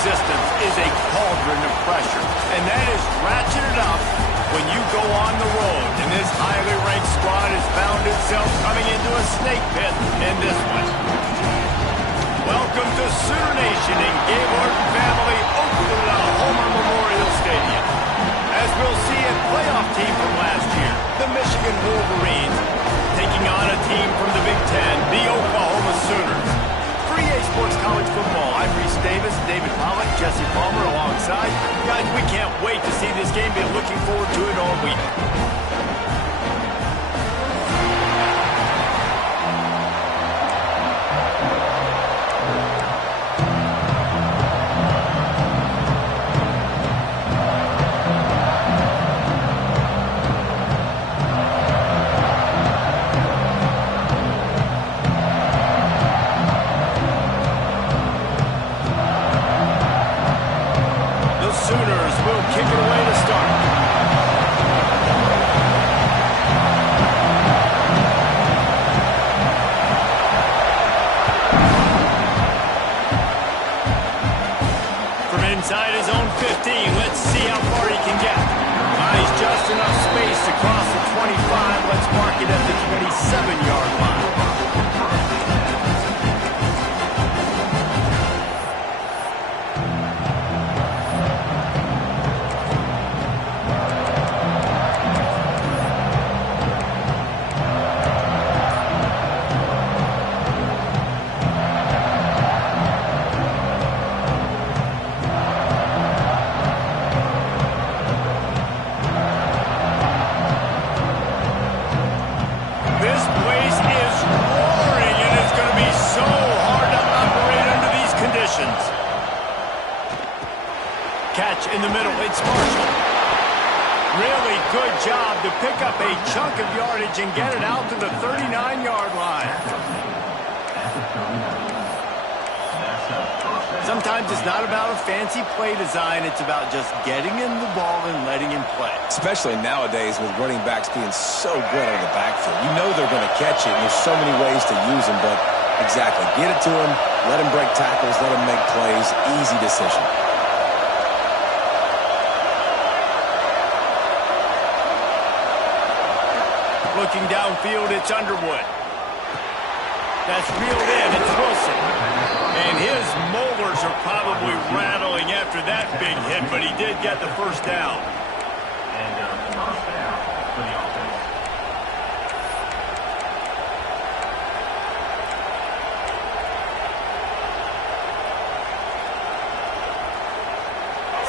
resistance is a cauldron of pressure, and that is ratcheted up when you go on the road. And this highly ranked squad has found itself coming into a snake pit in this one. Welcome to Sooner Nation and Gabe Orton family Oklahoma Homer Memorial Stadium. As we'll see a playoff team from last year, the Michigan Wolverines, taking on a team from the Big Ten, the Oklahoma Sooners. For EA Sports College Football, I'm Reese Davis, David Pollock, Jesse Palmer alongside. Guys, we can't wait to see this game. Been looking forward to it all week. Inside his own 15. Let's see how far he can get. He's just enough space to cross the 25. Let's mark it at the 27-yard line. Catch in the middle, it's Marshall. Really good job to pick up a chunk of yardage and get it out to the 39-yard line. Sometimes it's not about a fancy play design, it's about just getting him the ball and letting him play. Especially nowadays with running backs being so good out of the backfield. You know they're going to catch it, and there's so many ways to use them, but exactly, get it to him, let him break tackles, let him make plays, easy decision. Looking downfield, it's Underwood. That's reeled in, it's Wilson. And his molars are probably rattling after that big hit, but he did get the first down. And first down for the offense.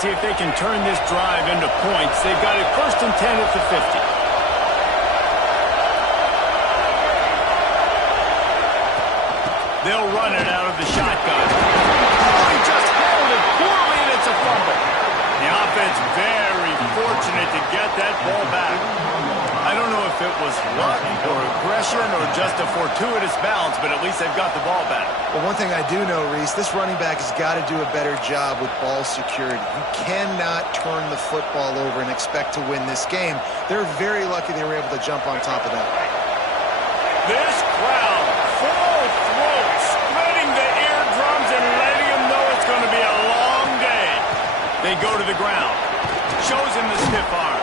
See if they can turn this drive into points. They've got it 1st and 10 at the 50. They'll run it out of the shotgun. Oh, he just held it poorly, and it's a fumble. The offense very fortunate to get that ball back. I don't know if it was luck or aggression or just a fortuitous bounce, but at least they've got the ball back. Well, one thing I do know, Reese, this running back has got to do a better job with ball security. You cannot turn the football over and expect to win this game. They're very lucky they were able to jump on top of that. This crowd, full throat, splitting the eardrums and letting them know it's going to be a long day. They go to the ground. Shows him the stiff arm.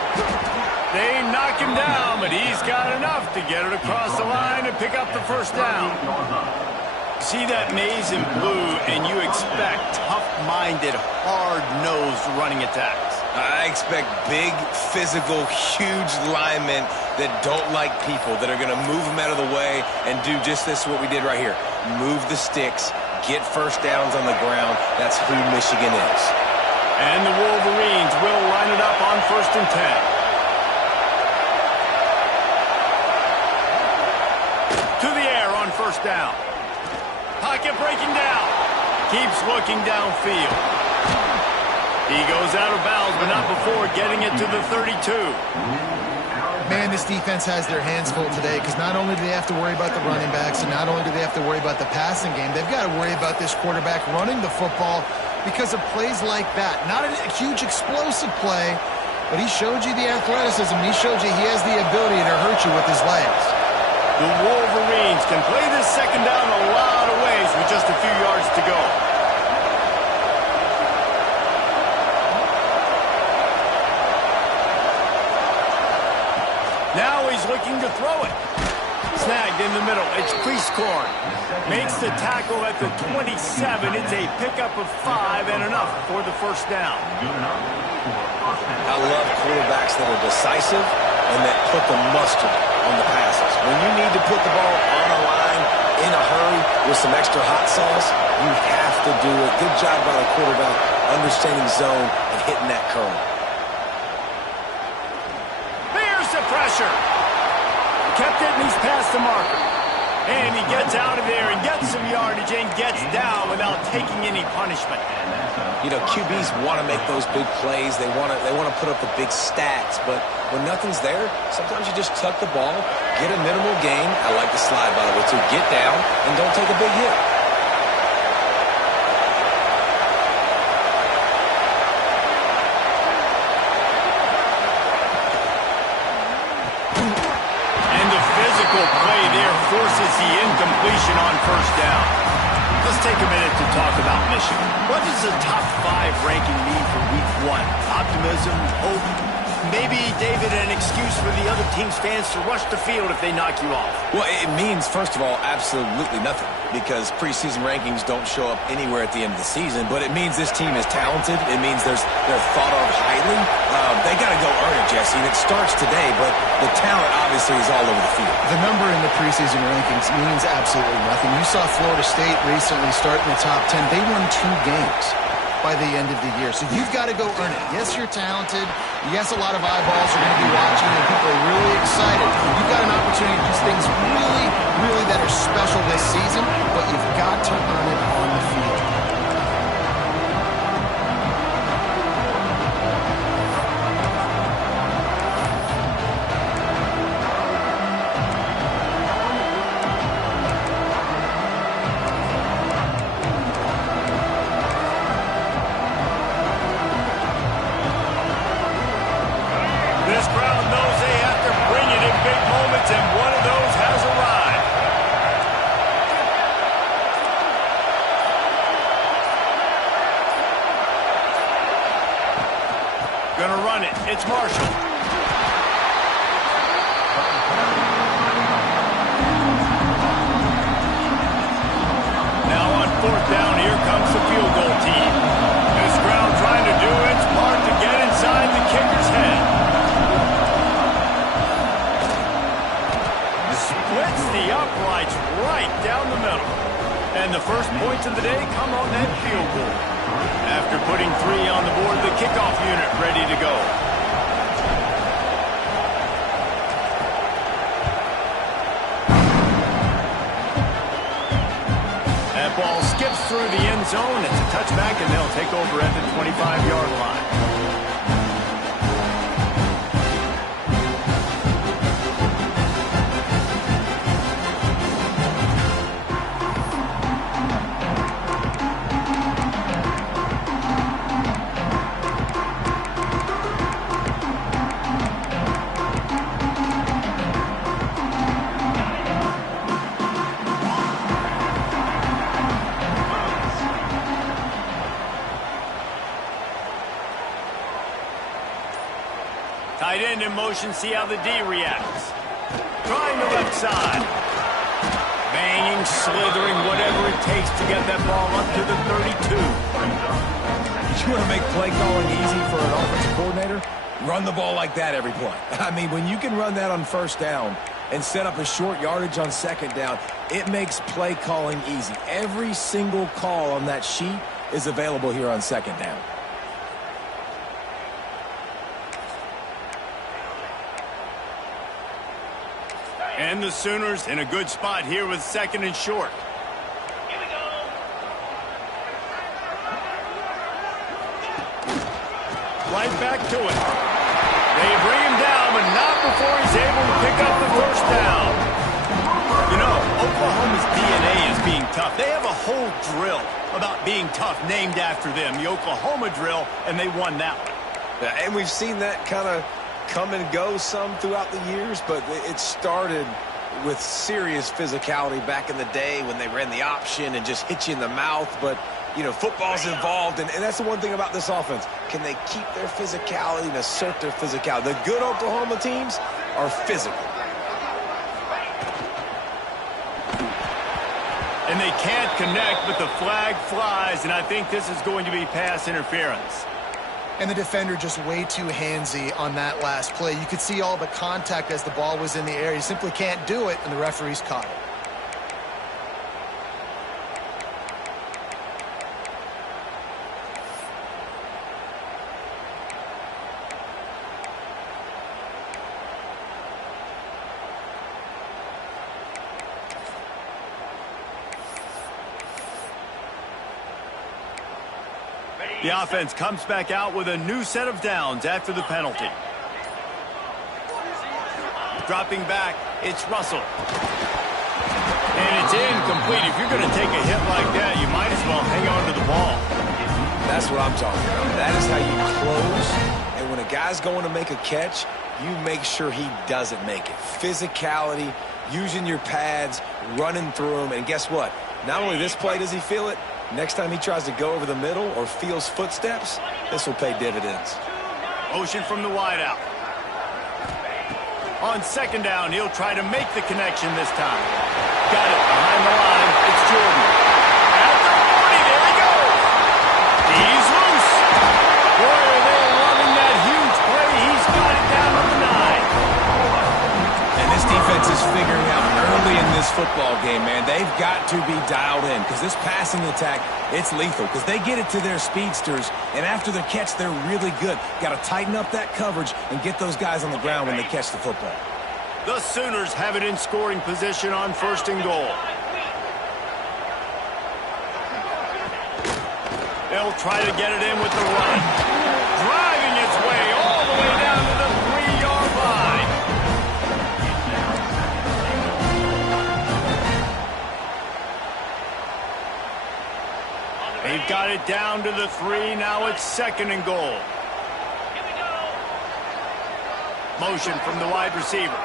They knock him down, but he's got enough to get it across the line and pick up the first down. See that maize in blue, and you expect tough-minded, hard-nosed running attacks. I expect big, physical, huge linemen that don't like people, that are going to move them out of the way and do just this, what we did right here. Move the sticks, get first downs on the ground. That's who Michigan is. And the Wolverines will line it up on 1st and 10. To the air on first down. Pocket breaking down. Keeps looking downfield. He goes out of bounds, but not before getting it to the 32. Man, this defense has their hands full today because not only do they have to worry about the running backs and not only do they have to worry about the passing game, they've got to worry about this quarterback running the football because of plays like that. Not a huge explosive play, but he showed you the athleticism. He showed you he has the ability to hurt you with his legs. The Wolverines can play this second down a lot of ways with just a few yards to go. Now he's looking to throw it. Snagged in the middle. It's crease corn. Makes the tackle at the 27. It's a pickup of 5 and enough for the first down. I love quarterbacks that are decisive and that put the mustard on the passes. When you need to put the ball on a line in a hurry with some extra hot sauce, you have to do it. Good job by the quarterback understanding zone and hitting that curl. There's the pressure. Kept it and he's past the marker. And he gets out of there and gets some yardage and gets down without taking any punishment. You know, QBs want to make those big plays. They want to put up the big stats. But when nothing's there, sometimes you just tuck the ball, get a minimal gain. I like the slide, by the way, too. Get down and don't take a big hit. Play there forces the incompletion on first down. Let's take a minute to talk about Michigan. What does the top 5 ranking mean for week 1? Optimism, hope, maybe, David, an excuse for the other team's fans to rush the field if they knock you off? Well, it means, first of all, absolutely nothing, because preseason rankings don't show up anywhere at the end of the season, but it means this team is talented. It means they're thought of highly. They got to go earn it, Jesse, and it starts today, but the talent obviously is all over the field. The number in the preseason rankings means absolutely nothing. You saw Florida State recently start in the top 10. They won 2 games by the end of the year. So you've got to go earn it. Yes, you're talented. Yes, a lot of eyeballs are going to be watching, and people are really excited. You've got an opportunity to do things really, really that are special this season, but you've got to earn it on the field. And one of those has arrived. Gonna run it. It's Marshall. Now on 4th down, here comes the field goal team. This crowd trying to do its part to get inside the kicker's head. Splits the uprights right down the middle. And the first points of the day come on that field goal. After putting 3 on the board, the kickoff unit ready to go. That ball skips through the end zone. It's a touchback, and they'll take over at the 25-yard line. Tight end in motion, see how the D reacts. Trying the left side. Banging, slithering, whatever it takes to get that ball up to the 32. You want to make play calling easy for an offensive coordinator? Run the ball like that every play. I mean, when you can run that on first down and set up a short yardage on second down, it makes play calling easy. Every single call on that sheet is available here on second down. And the Sooners in a good spot here with 2nd and short. Here we go. Right back to it. They bring him down, but not before he's able to pick up the first down. You know, Oklahoma's DNA is being tough. They have a whole drill about being tough named after them, the Oklahoma drill, and they won that one. And we've seen that kind of come and go some throughout the years, but it started with serious physicality back in the day when they ran the option and just hit you in the mouth. But, you know, football's involved, and that's the one thing about this offense. Can they keep their physicality and assert their physicality? The good Oklahoma teams are physical. And they can't connect, but the flag flies, and I think this is going to be pass interference. And the defender just way too handsy on that last play. You could see all the contact as the ball was in the air. He simply can't do it, and the referee's caught it. The offense comes back out with a new set of downs after the penalty. Dropping back, it's Russell. And it's incomplete. If you're going to take a hit like that, you might as well hang on to the ball. That's what I'm talking about. That is how you close. And when a guy's going to make a catch, you make sure he doesn't make it. Physicality, using your pads, running through them. And guess what? Not only this play does he feel it, next time he tries to go over the middle or feels footsteps, this will pay dividends. Motion from the wideout. On second down, he'll try to make the connection this time. Got it behind the line. It's Jordan. At the 40, there he goes. He's loose. Boy, are they loving that huge play. He's got it down to the 9. And this defense is figuring out early in this football game, man. They've got to be dialed in because this passing attack, it's lethal because they get it to their speedsters, and after the catch, they're really good. Got to tighten up that coverage and get those guys on the ground when they catch the football. The Sooners have it in scoring position on 1st and goal. They'll try to get it in with the run. Driving its way all the way down to the 3-yard line. They've got it down to the 3. Now it's 2nd and goal. Motion from the wide receiver.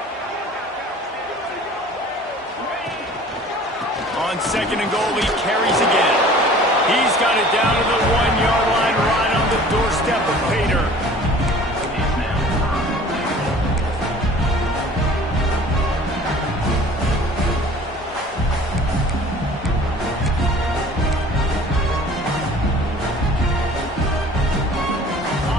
On 2nd and goal, he carries again. He's got it down to the 1-yard line right on the doorstep of Pater.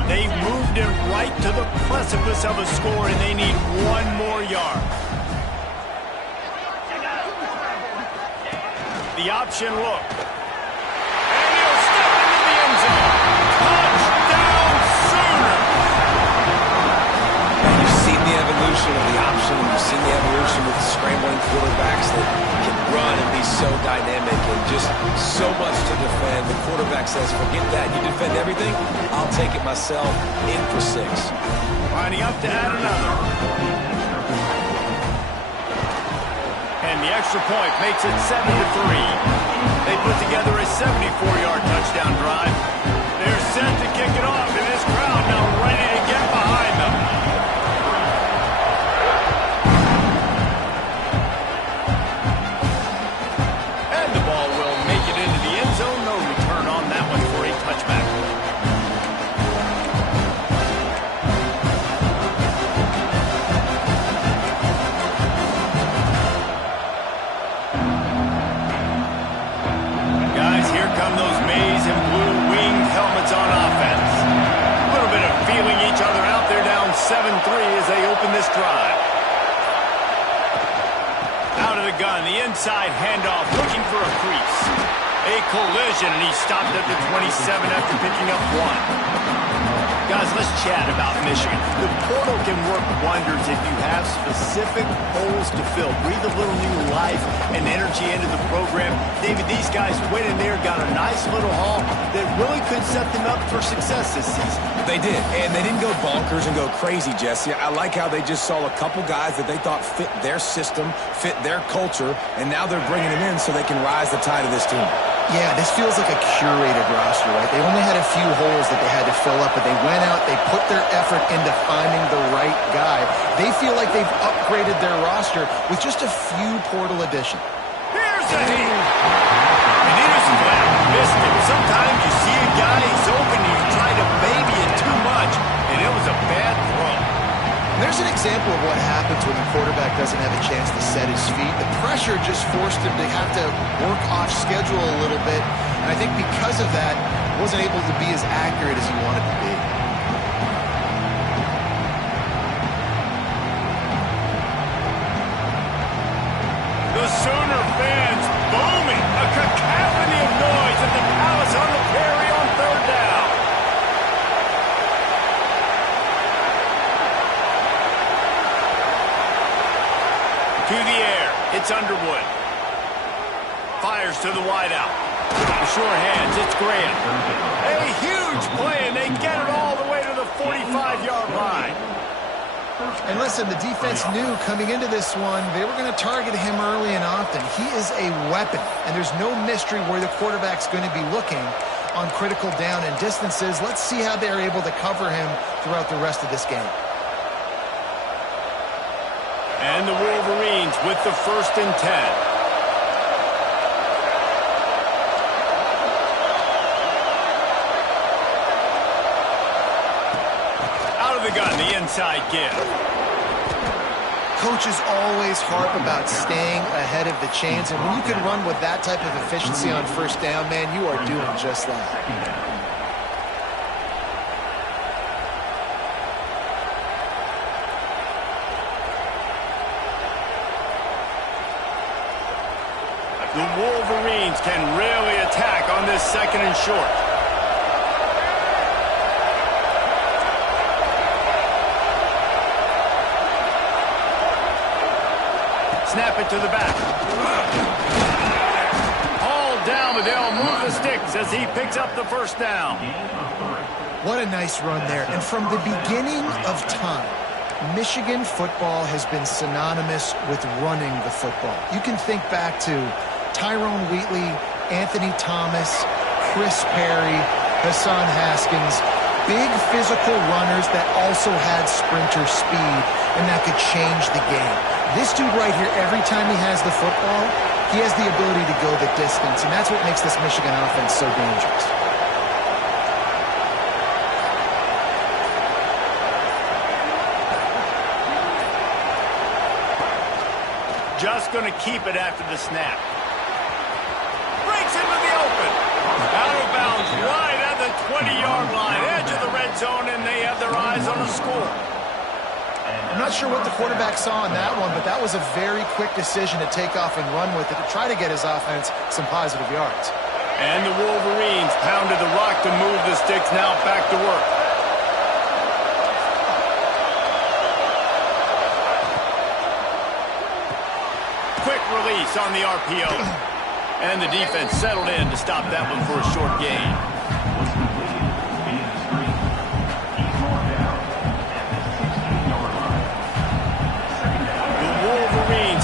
They've moved it right to the precipice of a score, and they need 1 more yard. The option look. And he'll step into the end zone. Touchdown, Sooners! And you've seen the evolution of the option, and you've seen the evolution with the scrambling quarterbacks that can run and be so dynamic and just so much to defend. The quarterback says, forget that. You defend everything, I'll take it myself in for 6. Lining up to add another. And the extra point makes it 7-3. They put together a 74-yard touchdown drive. They're set to kick it off, and this crowd now ready to get behind them. And the ball will make it into the end zone. No return on that one for a touchback. Those maize and blue winged helmets on offense. A little bit of feeling each other out. They're down 7-3 as they open this drive. Out of the gun, the inside handoff, looking for a crease. A collision, and he stopped at the 27 after picking up 1. Guys, let's chat about Michigan. The portal can work wonders if you have specific holes to fill. Breathe a little new life and energy into the program. David, these guys went in there, got a nice little haul that really could set them up for success this season. They did, and they didn't go bonkers and go crazy, Jesse. I like how they just saw a couple guys that they thought fit their system, fit their culture, and now they're bringing them in so they can rise the tide of this team. Yeah, this feels like a curated roster, right? They only had a few holes that they had to fill up, but they went out, they put their effort into finding the right guy. They feel like they've upgraded their roster with just a few portal additions. Here's a heat. And he was flat, missed it. Sometimes you see a guy, he's open, you try to baby it too much, and it was a bad throw. There's an example of what happens when the quarterback doesn't have a chance to set his feet. The pressure just forced him to have to work off schedule a little bit. And I think because of that, wasn't able to be as accurate as he wanted to be. The Sooner fans booming. A cacophony of noise at the Palace on the Prairie on third down. To the air. It's Underwood. Fires to the wideout. The sure hands. It's Graham. A huge play, and they get it all the way to the 45-yard line. And listen, the defense knew coming into this one, they were going to target him early and often. He is a weapon, and there's no mystery where the quarterback's going to be looking on critical down and distances. Let's see how they're able to cover him throughout the rest of this game. And the Wolverines with the 1st and 10. The gun, the inside give. Coaches always harp about staying ahead of the chains, and when you can run with that type of efficiency on 1st down, man, you are doing just that. The Wolverines can really attack on this 2nd and short. Snap it to the back. Hauled down, but they'll move the sticks as he picks up the 1st down. What a nice run there. And from the beginning of time, Michigan football has been synonymous with running the football. You can think back to Tyrone Wheatley, Anthony Thomas, Chris Perry, Hassan Haskins. Big physical runners that also had sprinter speed and that could change the game. This dude right here, every time he has the football, he has the ability to go the distance, and that's what makes this Michigan offense so dangerous. Just going to keep it after the snap. Breaks into the open. Out of bounds, right at the 20-yard line, edge of the red zone, and they have their eyes on a score. I'm not sure what the quarterback saw on that one, but that was a very quick decision to take off and run with it to try to get his offense some positive yards. And the Wolverines pounded the rock to move the sticks, now back to work. Quick release on the RPO. And the defense settled in to stop that one for a short gain.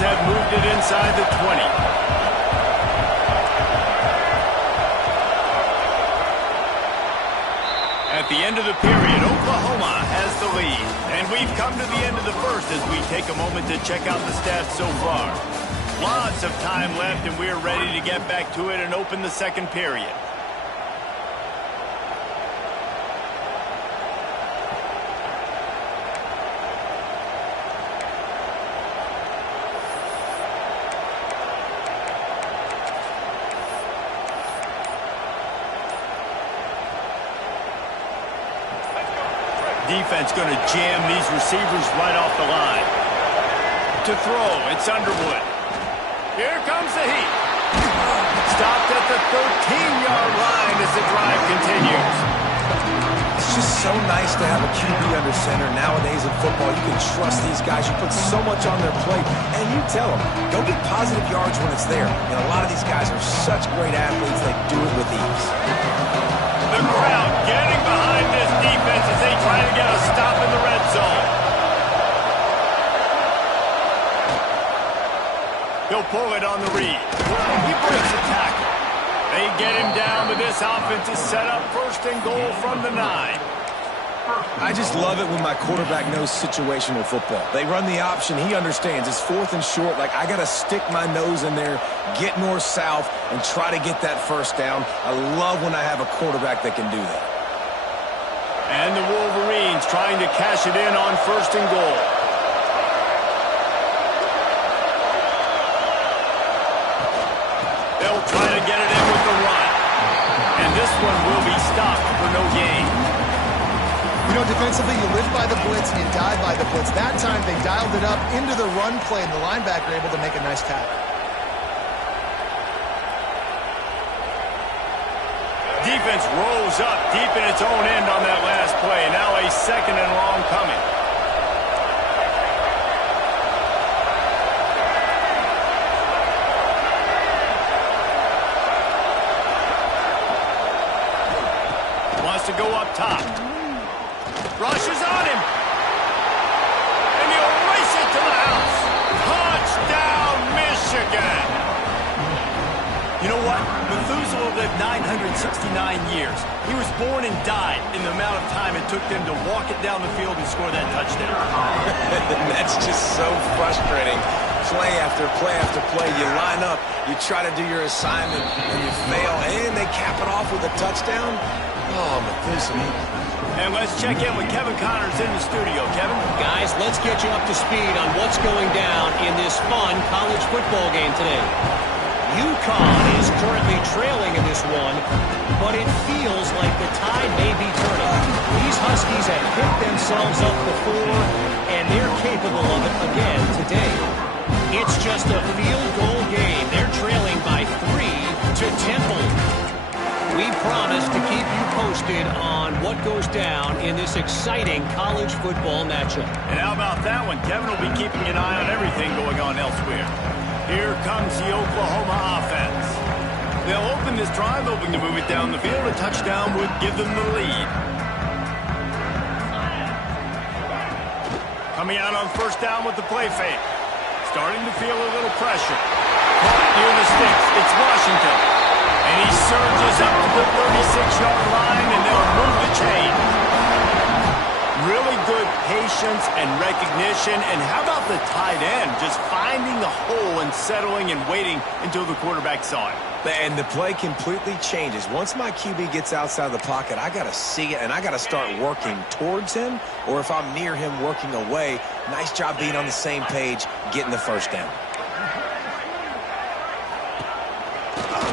Have moved it inside the 20. At the end of the period, Oklahoma has the lead. And we've come to the end of the 1st as we take a moment to check out the stats so far. Lots of time left, and we're ready to get back to it and open the 2nd period. Defense going to jam these receivers right off the line. To throw, it's Underwood. Here comes the heat. Stopped at the 13-yard line as the drive continues. It's just so nice to have a QB under center. Nowadays in football, you can trust these guys. You put so much on their plate, and you tell them, go get positive yards when it's there. And a lot of these guys are such great athletes, they do it with ease. The crowd getting behind this defense as they try to get a stop in the red zone. He'll pull it on the read. He breaks a tackle. They get him down, but this offense is set up 1st and goal from the 9. I just love it when my quarterback knows situational football. They run the option. He understands. It's 4th and short. Like, I got to stick my nose in there, get north-south, and try to get that 1st down. I love when I have a quarterback that can do that. And the Wolverines trying to cash it in on 1st and goal. They'll try to get it in with the run. And this one will be stopped for no gain. You know, defensively, you live by the blitz, you die by the blitz. That time, they dialed it up into the run play, and the linebacker able to make a nice tackle. Defense rolls up deep in its own end on that last play. Now a 2nd and long coming. Wants to go up top. Rushes on him. And he'll race it to the house. Touchdown, Michigan. You know what? Methuselah lived 969 years. He was born and died in the amount of time it took them to walk it down the field and score that touchdown. That's just so frustrating. Play after play after play. You line up, you try to do your assignment, and you fail, and they cap it off with a touchdown. Oh, Methuselah. And let's check in with Kevin Connors in the studio. Kevin? Guys, let's get you up to speed on what's going down in this fun college football game today. UConn is currently trailing in this one, but it feels like the tide may be turning. These Huskies have picked themselves up before, and they're capable of it again today. It's just a field goal game. They're trailing by 3 to Temple. We promise to keep you posted on what goes down in this exciting college football matchup. And how about that one? Kevin will be keeping an eye on everything going on elsewhere. Here comes the Oklahoma offense. They'll open this drive, hoping to move it down the field. A touchdown would give them the lead. Coming out on 1st down with the play fake. Starting to feel a little pressure. Caught near the sticks. It's Washington. And he surges up to the 36-yard line, and they'll move the chain. Really good patience and recognition. And how about the tight end? Just finding the hole and settling and waiting until the quarterback saw it. And the play completely changes. Once my QB gets outside the pocket, I got to see it, and I got to start working towards him, or if I'm near him, working away. Nice job being on the same page, getting the 1st down.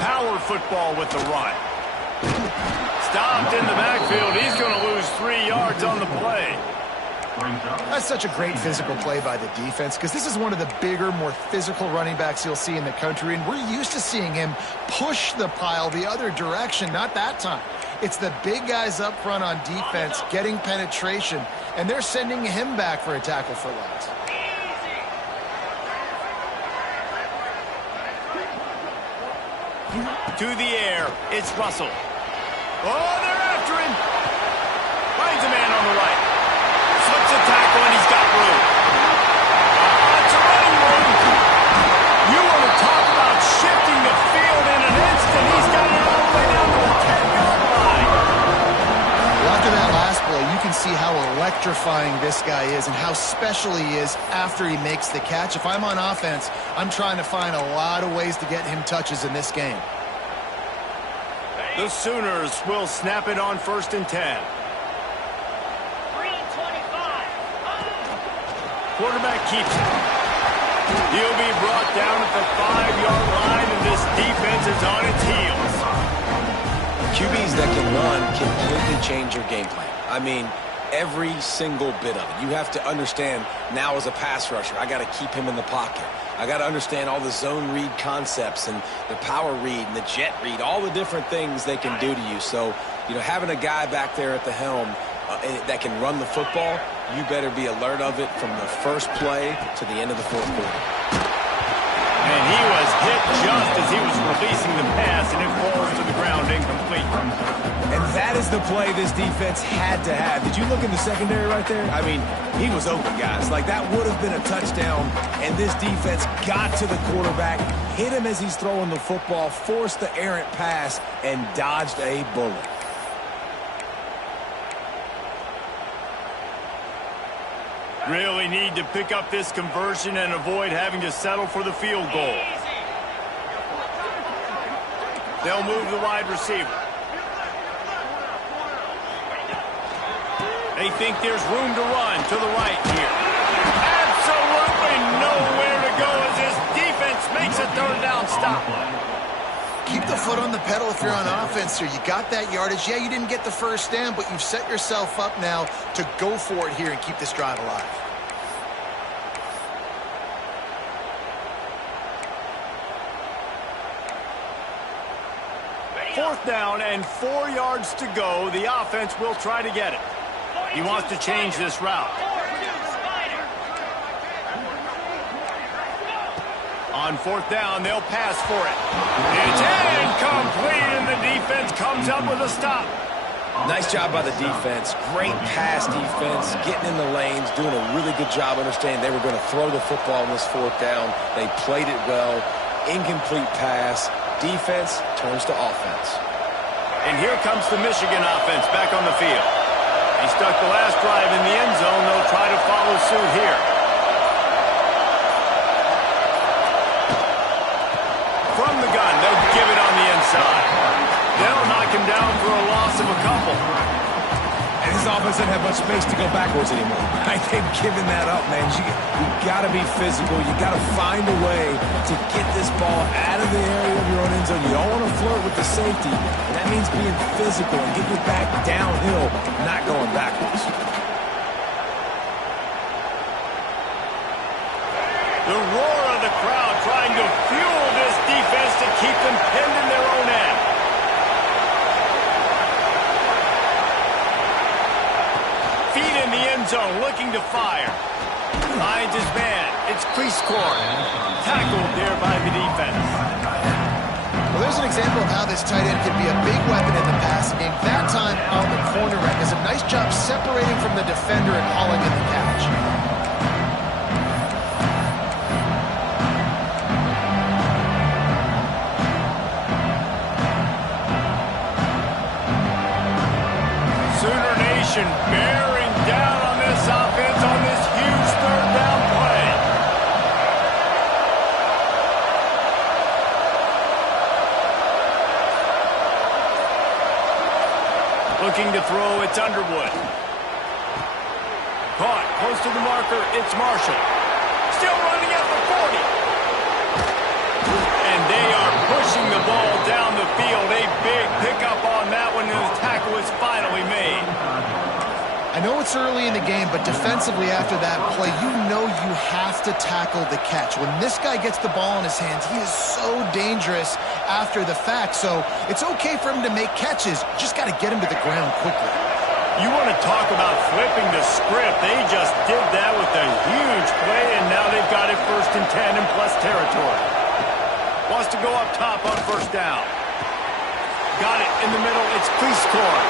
Power football with the run. Stopped in the backfield. He's going to lose 3 yards on the play. That's such a great physical play by the defense, because this is one of the bigger, more physical running backs you'll see in the country, and we're used to seeing him push the pile the other direction. Not that time. It's the big guys up front on defense getting penetration, and they're sending him back for a tackle for loss. To the air, it's Russell. Oh, they're after him. Finds a man on the right. Slips a tackle, and he's got room. It's a running room. You want to talk about shifting the field in an instant. He's got it all the way down to the 10-yard line. Well, after that last play, you can see how electrifying this guy is and how special he is after he makes the catch. If I'm on offense, I'm trying to find a lot of ways to get him touches in this game. The Sooners will snap it on 1st and 10. Quarterback keeps it. He'll be brought down at the 5-yard line, and this defense is on its heels. QBs that can run completely change your game plan. I mean, every single bit of it. You have to understand now as a pass rusher, I got to keep him in the pocket. I got to understand all the zone read concepts and the power read and the jet read, all the different things they can do to you. So, you know, having a guy back there at the helm that can run the football, you better be alert of it from the first play to the end of the 4th quarter. And he was hit just as he was releasing the pass, and it falls to the ground incomplete. And that is the play this defense had to have. Did you look in the secondary right there? I mean, he was open, guys. Like, that would have been a touchdown, and this defense got to the quarterback, hit him as he's throwing the football, forced the errant pass, and dodged a bullet. Really need to pick up this conversion and avoid having to settle for the field goal. They'll move the wide receiver. They think there's room to run to the right here. Absolutely nowhere to go as this defense makes a third down stop. Keep the foot on the pedal if you're on offense here. You got that yardage. Yeah, you didn't get the first down, but you've set yourself up now to go for it here and keep this drive alive. Fourth down and 4 yards to go. The offense will try to get it. He wants to change this route. On fourth down, they'll pass for it. It's incomplete, and the defense comes up with a stop. Nice job by the defense. Great pass defense, getting in the lanes, doing a really good job understanding they were going to throw the football on this fourth down. They played it well. Incomplete pass. Defense turns to offense. And here comes the Michigan offense back on the field. He stuck the last drive in the end zone. They'll try to follow suit here. From the gun, they'll give it on the inside. They'll knock him down for a loss of a couple. And his offense doesn't have much space to go backwards anymore. I think giving that up, man. You got to be physical. You got to find a way to get this ball out of the area of your own end zone. You don't want to flirt with the safety. And that means being physical and getting it back downhill, not going backwards. The roar of the crowd trying to fuel this defense to keep them pinned in their own end. Feet in the end zone, looking to fire. Finds his man. It's Cleescorn. Tackled there by the defense. Well, there's an example of how this tight end can be a big weapon in the passing game. That time on the corner end does a nice job separating from the defender and hauling in the catch. Sooner Nation bearing down on this offense on this huge third down play. Looking to throw, it's Underwood. Caught, close to the marker, it's Marshall. Still running at the 40. And they are pushing the ball down the field. A big pickup on that one, and the tackle is finally made. I know it's early in the game, but defensively after that play, you know you have to tackle the catch. When this guy gets the ball in his hands, he is so dangerous after the fact. So it's okay for him to make catches. Just got to get him to the ground quickly. You want to talk about flipping the script. They just did that with a huge play, and now they've got it first and 10 in plus territory. Wants to go up top on first down. Got it in the middle. It's Cleescorn.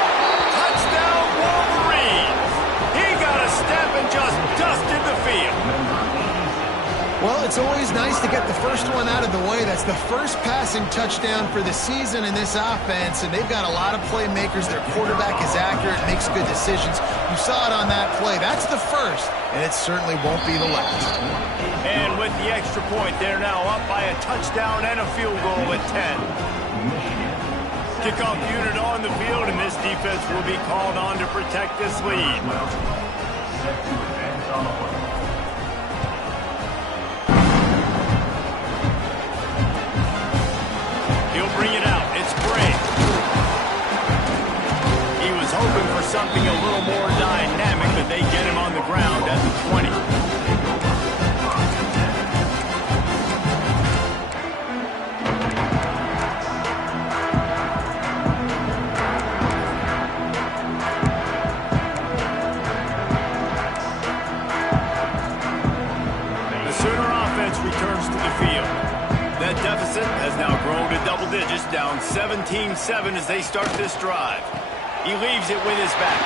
Touchdown, Wolverines. He got a step and just dusted the field. Well, it's always nice to get the first one out of the way. That's the first passing touchdown for the season in this offense, and they've got a lot of playmakers. Their quarterback is accurate, makes good decisions. You saw it on that play. That's the first, and it certainly won't be the last. And with the extra point, they're now up by a touchdown and a field goal at 10. Kickoff unit on the field, and this defense will be called on to protect this lead. He'll bring it out. It's Bray. He was hoping for something a little more dynamic, but they get him on the ground at the 20. Returns to the field. That deficit has now grown to double digits, down 17-7 as they start this drive. He leaves it with his back.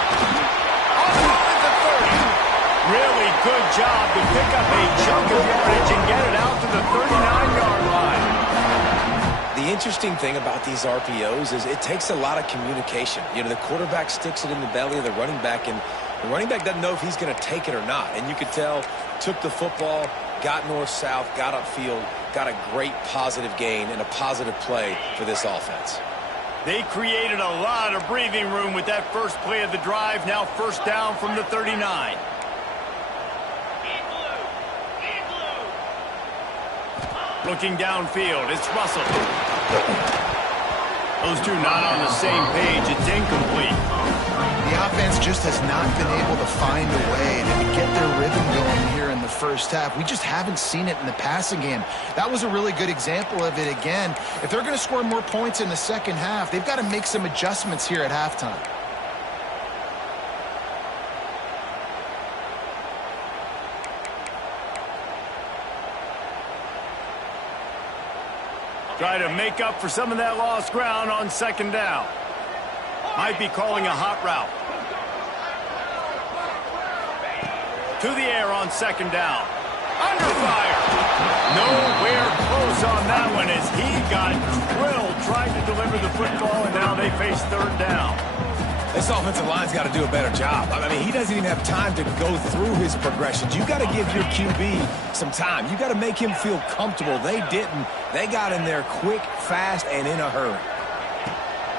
At the 30. Really good job to pick up a chunk of yardage and get it out to the 39-yard line. The interesting thing about these RPOs is it takes a lot of communication. You know, the quarterback sticks it in the belly of the running back, and the running back doesn't know if he's going to take it or not. And you could tell, took the football, got north-south, got upfield, got a great positive gain and a positive play for this offense. They created a lot of breathing room with that first play of the drive. Now first down from the 39. Looking downfield, it's Russell. Those two not on the same page. It's incomplete. The offense just has not been able to find a way to get their rhythm going here in the first half. We just haven't seen it in the passing game. That was a really good example of it again. If they're going to score more points in the second half, they've got to make some adjustments here at halftime. Try to make up for some of that lost ground on second down. Might be calling a hot route. To the air on second down. Under fire. Nowhere close on that one as he got drilled trying to deliver the football, and now they face third down. This offensive line's got to do a better job. I mean, he doesn't even have time to go through his progressions. You got to give your QB some time. You got to make him feel comfortable. They didn't. They got in there quick, fast, and in a hurry.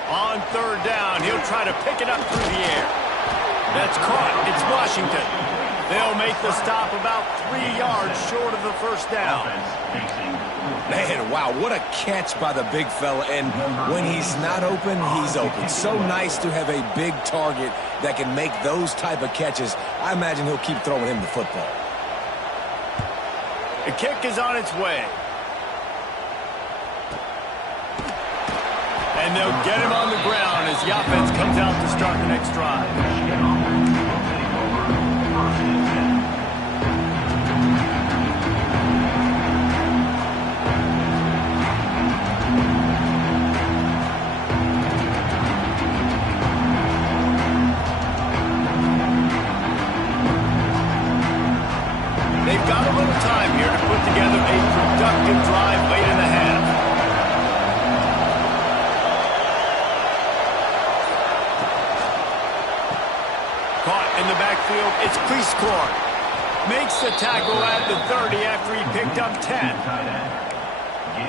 On third down, he'll try to pick it up through the air. That's caught. It's Washington. They'll make the stop about 3 yards short of the first down. Man, wow, what a catch by the big fella. And when he's not open, he's open. So nice to have a big target that can make those type of catches. I imagine he'll keep throwing him the football. The kick is on its way. And they'll get him on the ground as the offense comes out to start the next drive. They've got a little time here to put together a productive drive late in the half. Caught in the backfield, it's Cleescore. Makes the tackle at the 30 after he picked up 10.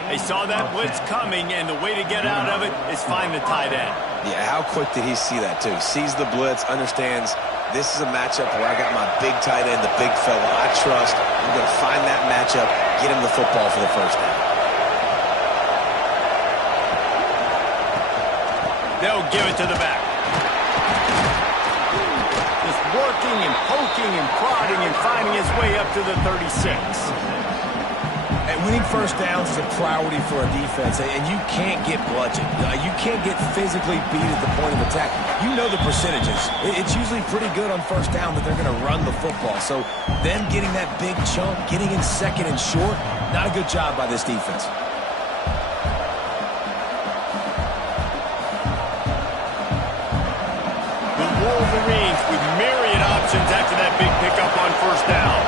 They saw that blitz coming, and the way to get out of it is find the tight end. Yeah, how quick did he see that, too? Sees the blitz, understands this is a matchup where I got my big tight end, the big fella I trust. I'm going to find that matchup, get him the football for the first down. They'll give it to the back. Just working and poking and prodding and finding his way up to the 36. And winning first downs is a priority for a defense, and you can't get bludgeoned. You can't get physically beat at the point of attack. You know the percentages. It's usually pretty good on first down that they're going to run the football. So them getting that big chunk, getting in second and short, not a good job by this defense. The Wolverines with myriad options after that big pickup on first down.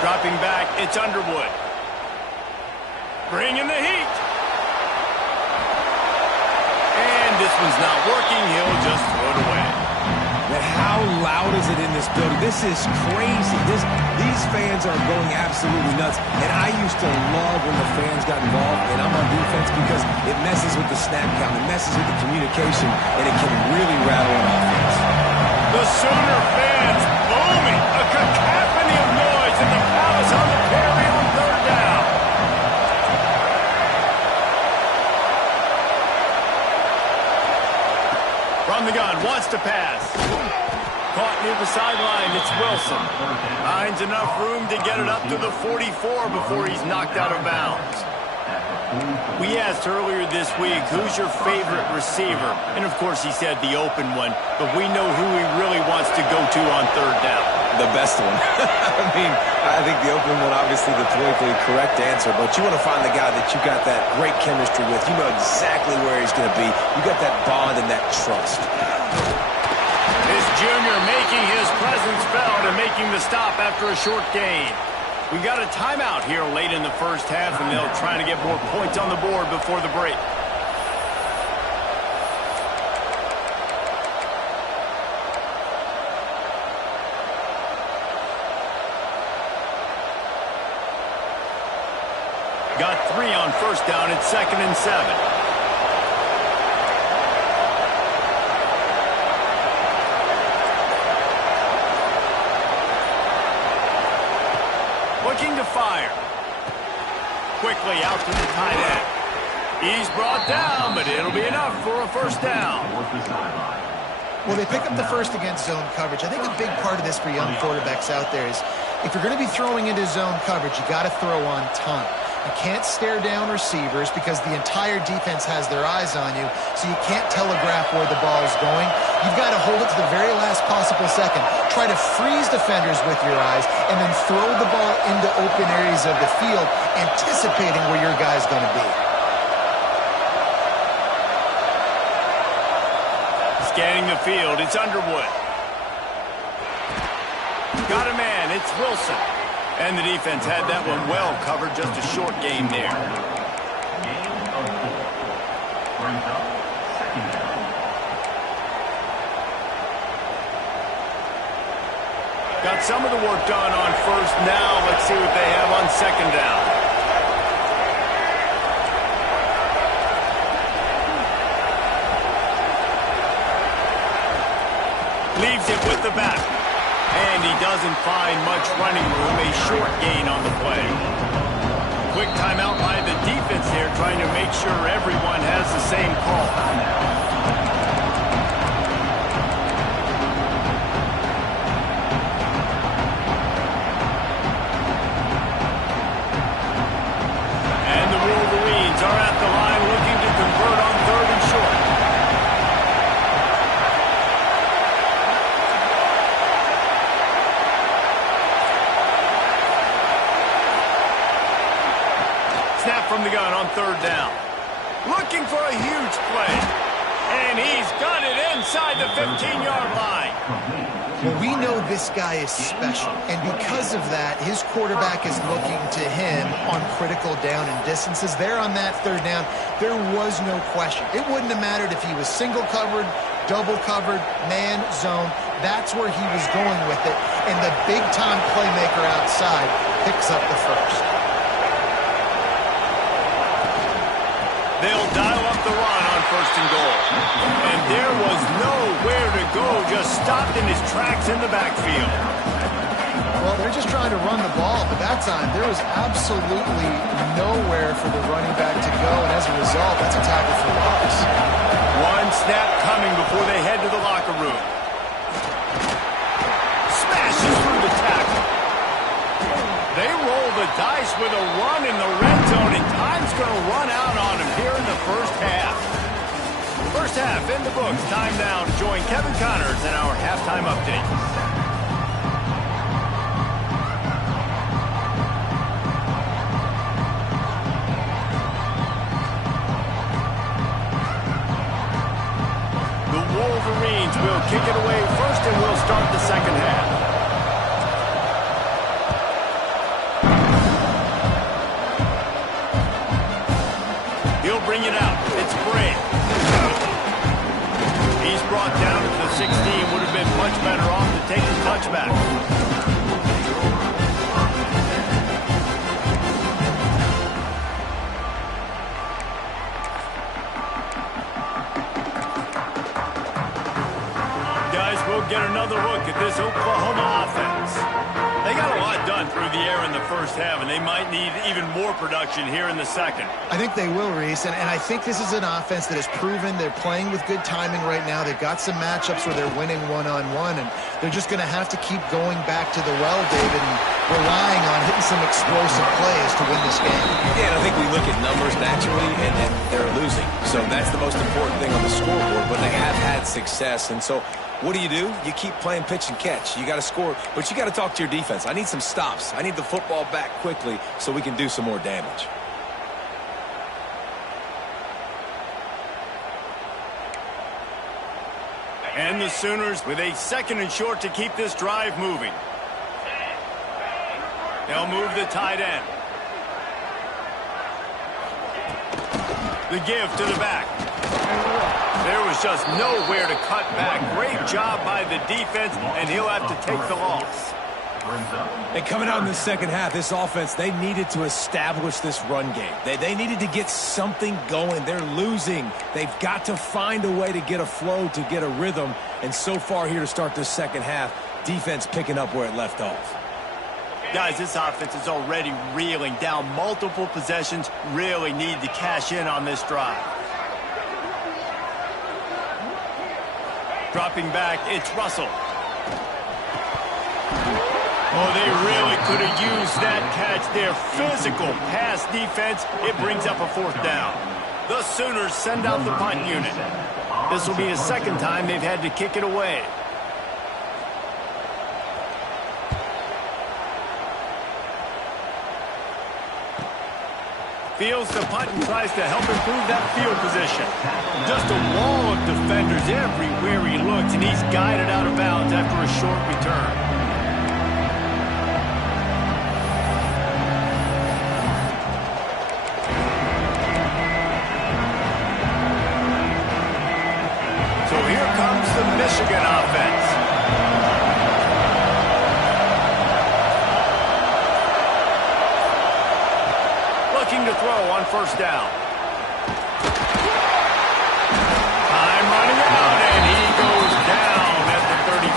Dropping back, it's Underwood. Bringing the heat. And this one's not working. He'll just throw it away. But how loud is it in this building? This is crazy. These fans are going absolutely nuts. And I used to love when the fans got involved, and I'm on defense because it messes with the snap count. It messes with the communication, and it can really rattle an offense. The Sooner fans booming. A cacophony of noise in the Palace on the Perry on third down. From the gun, wants to pass. Caught near the sideline, it's Wilson. Finds enough room to get it up to the 44 before he's knocked out of bounds. We asked earlier this week, who's your favorite receiver? And of course he said the open one, but we know who he really wants to go to on third down. The best one. I mean, I think the open one, obviously the politically correct answer, but you want to find the guy that you got that great chemistry with. You know exactly where he's going to be. You got that bond and that trust. This junior making his presence felt and making the stop after a short gain. We got a timeout here late in the first half, and they'll try to get more points on the board before the break. got 3 on first down at 2nd and 7. Looking to fire. Quickly out to the tight end. He's brought down, but it'll be enough for a first down. Well, they pick up the first against zone coverage. I think a big part of this for young quarterbacks out there is if you're going to be throwing into zone coverage, you got to throw on time. You can't stare down receivers because the entire defense has their eyes on you, so you can't telegraph where the ball is going. You've got to hold it to the very last possible second. Try to freeze defenders with your eyes and then throw the ball into open areas of the field, anticipating where your guy's going to be. Scanning the field, it's Underwood. Got a man, it's Wilson. And the defense had that one well covered, just a short game there. Got some of the work done on first. Now let's see what they have on second down. Leaves it with the back. And he doesn't find much running room. A short gain on the play. Quick timeout by the defense here, trying to make sure everyone has the same call. And the Wolverines are at the line looking to convert on 3rd and short. Snap from the gun on 3rd down. Looking for a huge play. And he's got it inside the 15-yard line. Well, we know this guy is special, and because of that, his quarterback is looking to him on critical down and distances. There on that 3rd down, there was no question. It wouldn't have mattered if he was single covered, double covered, man, zone. That's where he was going with it, and the big-time playmaker outside picks up the first. They'll dial up the run on 1st and goal. And there was nowhere to go, just stopped in his tracks in the backfield. Well, they're just trying to run the ball, but that time there was absolutely nowhere for the running back to go, and as a result, that's a tackle for loss. One snap coming before they head to the locker room. Smashes through the tackle. They roll the dice with a run in the red zone, and time's going to run out on him here in the first half. First half in the books. Time now to join Kevin Connors in our halftime update. The Wolverines will kick it away first, and we'll start the second half. He'll bring it out. It's Bray. He's brought down to the 16. Would have been much better off to take the touchback. Guys, we'll get another look at this Oklahoma offense. They got a lot done through the air in the first half, and they might need even more production here in the second. I think they will, Reese, and I think this is an offense that has proven they're playing with good timing right now. They've got some matchups where they're winning one-on-one, and they're just going to have to keep going back to the well, David, and relying on hitting some explosive plays to win this game. Yeah, and I think we look at numbers naturally, and they're losing. So that's the most important thing on the scoreboard, but they have had success, and so what do? You keep playing pitch and catch. You got to score, but you got to talk to your defense. I need some stops. I need the football back quickly so we can do some more damage. And the Sooners with a 2nd and short to keep this drive moving. They'll move the tight end. The give to the back. There was just nowhere to cut back. Great job by the defense, and he'll have to take the loss. And coming out in the second half, this offense, they needed to establish this run game. They needed to get something going. They're losing. They've got to find a way to get a flow, to get a rhythm. And so far here to start this second half, defense picking up where it left off. Guys, this offense is already reeling down multiple possessions. Really need to cash in on this drive. Dropping back, it's Russell. Oh, they really could have used that catch there. Physical pass defense. It brings up a fourth down. The Sooners send out the punt unit. This will be the second time they've had to kick it away. Fields the punt and tries to help improve that field position. Just a wall of defenders everywhere he looks, and he's guided out of bounds after a short return. So here comes the Michigan offense. Looking to throw on first down. Time running out, and he goes down at the 34.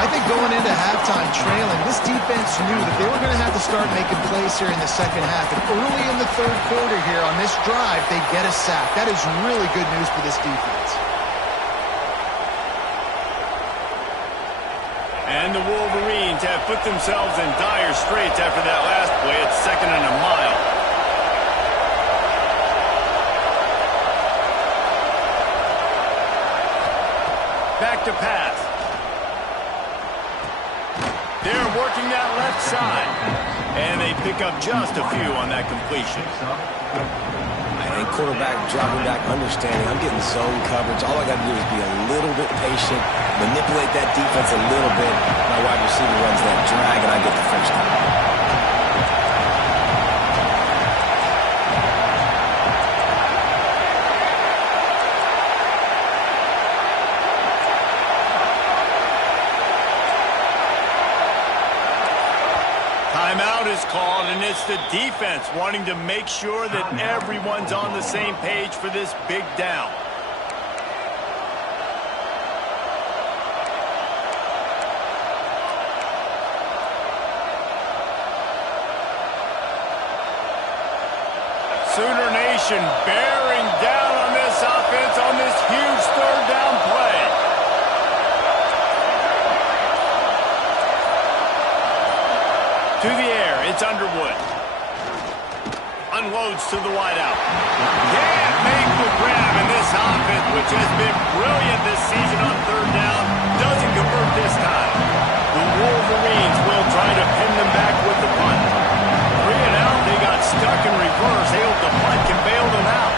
I think going into halftime trailing, this defense knew that they were going to have to start making plays here in the second half. And early in the third quarter here on this drive, they get a sack. That is really good news for this defense. And the Wolverines have put themselves in dire straits after that last play. It's 2nd and a mile. Back to pass. They're working that left side. And they pick up just a few on that completion. And quarterback dropping back, understanding I'm getting zone coverage. All I got to do is be a little bit patient, manipulate that defense a little bit. My wide receiver runs that drag, and I get the first down. Timeout is called, and it's the defense wanting to make sure that everyone's on the same page for this big down. Sooner Nation bearing down on this offense on this huge third down play. To the air, it's Underwood. Unloads to the wideout. Can't make the grab, and this offense, which has been brilliant this season on third down, doesn't convert this time. The Wolverines will try to pin them back with the punt. 3 and out, they got stuck in reverse. They hope the punt can bail them out.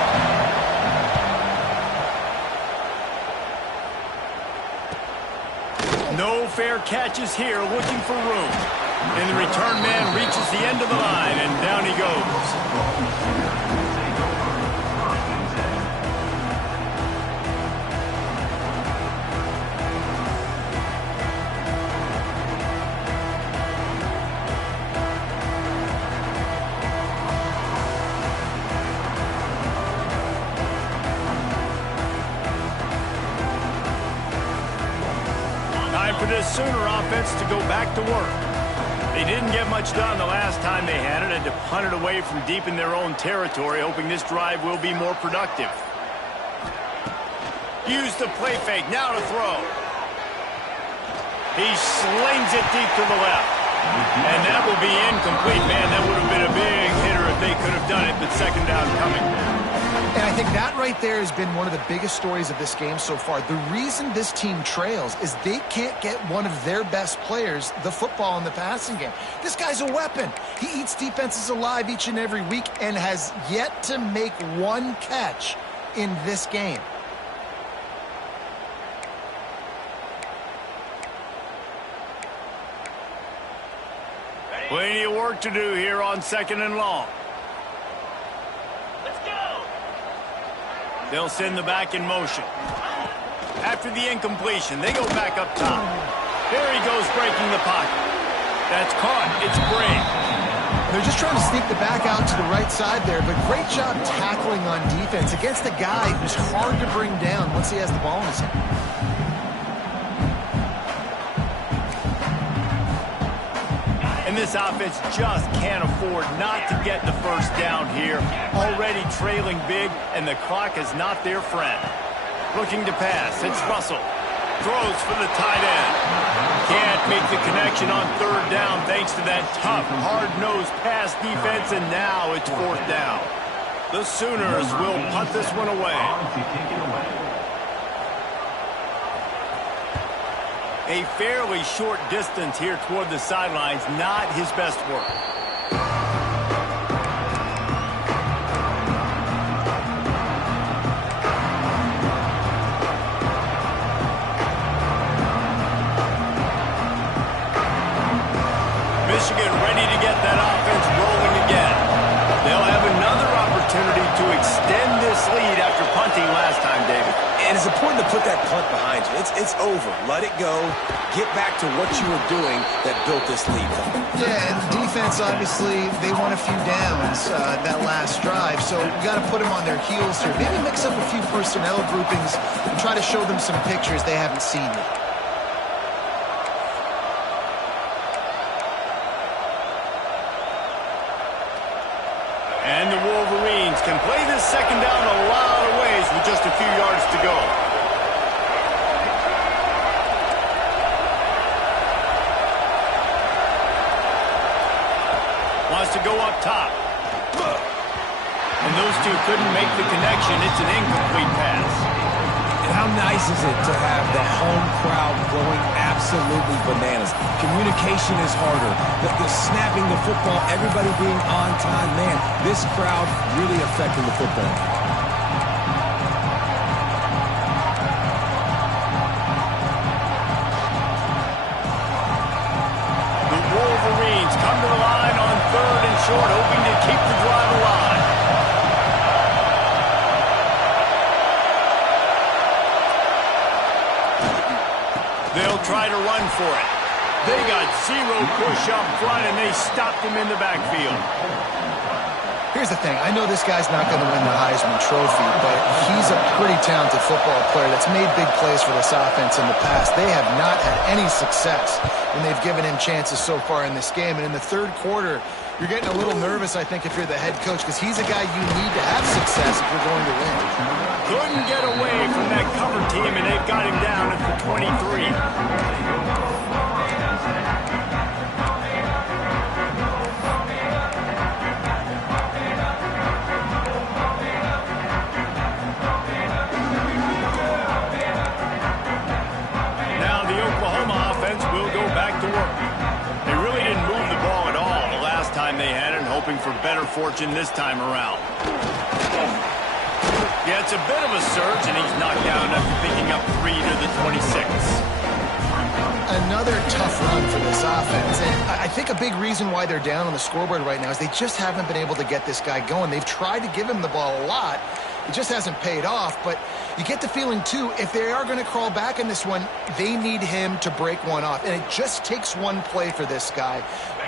No fair catches here, looking for room. And the return man reaches the end of the line, and down he goes. Time for this Sooner offense to go back to work. They didn't get much done the last time they had it, and to punt it away from deep in their own territory, hoping this drive will be more productive. Use the play fake, now to throw. He slings it deep to the left. And that will be incomplete. Man, that would have been a big hitter if they could have done it, but second down coming. And I think that right there has been one of the biggest stories of this game so far. The reason this team trails is they can't get one of their best players the football in the passing game. This guy's a weapon. He eats defenses alive each and every week and has yet to make one catch in this game. Plenty of work to do here on 2nd and long. They'll send the back in motion. After the incompletion, they go back up top. There he goes breaking the pocket. That's caught. It's Brink. They're just trying to sneak the back out to the right side there, but great job tackling on defense against a guy who's hard to bring down once he has the ball in his hand. And this offense just can't afford not to get the first down here. Already trailing big, and the clock is not their friend. Looking to pass. It's Russell. Throws for the tight end. Can't make the connection on third down thanks to that tough, hard-nosed pass defense, and now it's fourth down. The Sooners will punt this one away. A fairly short distance here toward the sidelines, not his best work. Michigan ready to get that offense rolling again. They'll have another opportunity to extend this lead after punting last time, David. And it's important to put that punt behind you. It's over. Let it go. Get back to what you were doing that built this lead. Yeah, and defense, obviously, they won a few downs that last drive, so you got to put them on their heels here. Maybe mix up a few personnel groupings and try to show them some pictures they haven't seen yet. And the Wolverines can play this second down a lot of ways with just a few yards to go. Wants to go up top. And those two couldn't make the connection. It's an incomplete pass. And how nice is it to have the home crowd going absolutely bananas? Communication is harder. The snapping the football, everybody being on time. Man, this crowd really affecting the football. The Wolverines come to the line on third and short, hoping to keep the drive alive. They'll try to run for it. They got zero push up front, and they stopped him in the backfield. Here's the thing. I know this guy's not going to win the Heisman Trophy, but he's a pretty talented football player that's made big plays for this offense in the past. They have not had any success when they've given him chances so far in this game. And in the third quarter, you're getting a little nervous, I think, if you're the head coach, because he's a guy you need to have success if you're going to win. Couldn't get away from that cover team, and they've got him down at the 23. Now the Oklahoma offense will go back to work. They really didn't move the ball at all the last time they had it, hoping for better fortune this time around. Yeah, it's a bit of a surge, and he's knocked down after picking up 3 to the 26. Another tough run for this offense. And I think a big reason why they're down on the scoreboard right now is they just haven't been able to get this guy going. They've tried to give him the ball a lot. It just hasn't paid off. But you get the feeling, too, if they are going to crawl back in this one, they need him to break one off. And it just takes one play for this guy.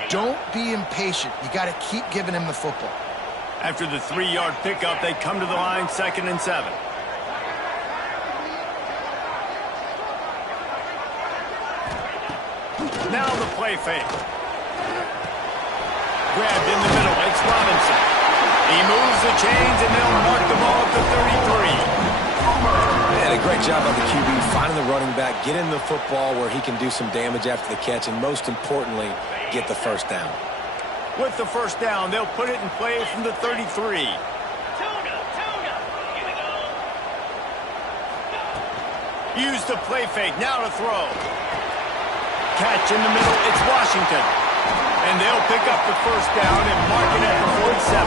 Don't be impatient. You got to keep giving him the football. After the 3-yard pickup, they come to the line, 2nd and 7. Now the play fake. Grabbed in the middle. It's Robinson. He moves the chains, and they'll mark the ball at the 33. And a great job by the QB finding the running back, getting the football where he can do some damage after the catch, and most importantly, get the first down. With the first down, they'll put it in play from the 33. Use the play fake. Now to throw. Catch in the middle. It's Washington. And they'll pick up the first down and mark it at the 47.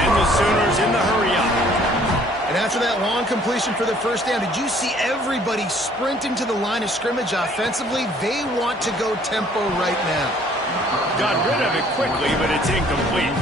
And the Sooners in the hurry-up. And after that long completion for the first down, did you see everybody sprinting to the line of scrimmage offensively? They want to go tempo right now. Got rid of it quickly, but it's incomplete.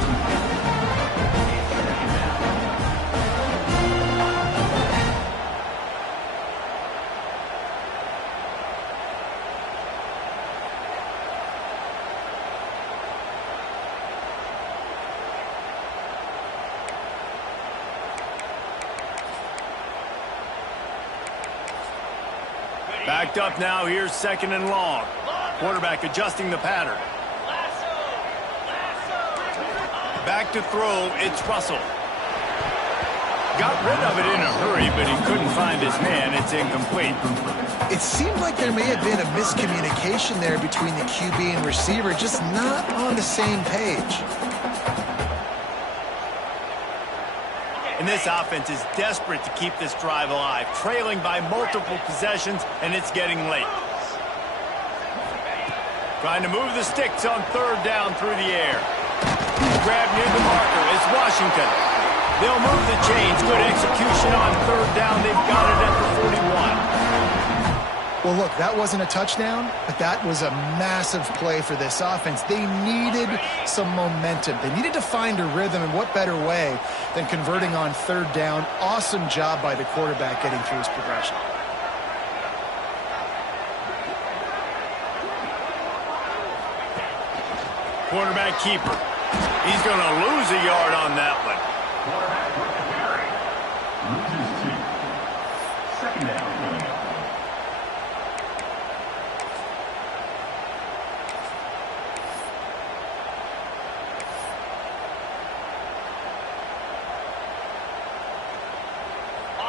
Backed up now, here's 2nd and long. Quarterback adjusting the pattern. Back to throw, it's Russell. Got rid of it in a hurry, but he couldn't find his man. It's incomplete. It seemed like there may have been a miscommunication there between the QB and receiver, just not on the same page. And this offense is desperate to keep this drive alive, trailing by multiple possessions, and it's getting late. Trying to move the sticks on 3rd down through the air. Grab near the marker. It's Washington. They'll move the chains. Good execution on 3rd down. They've got it at the 41. Well, look, that wasn't a touchdown, but that was a massive play for this offense. They needed some momentum. They needed to find a rhythm, and what better way than converting on 3rd down. Awesome job by the quarterback getting through his progression. Quarterback keeper. He's going to lose a yard on that one.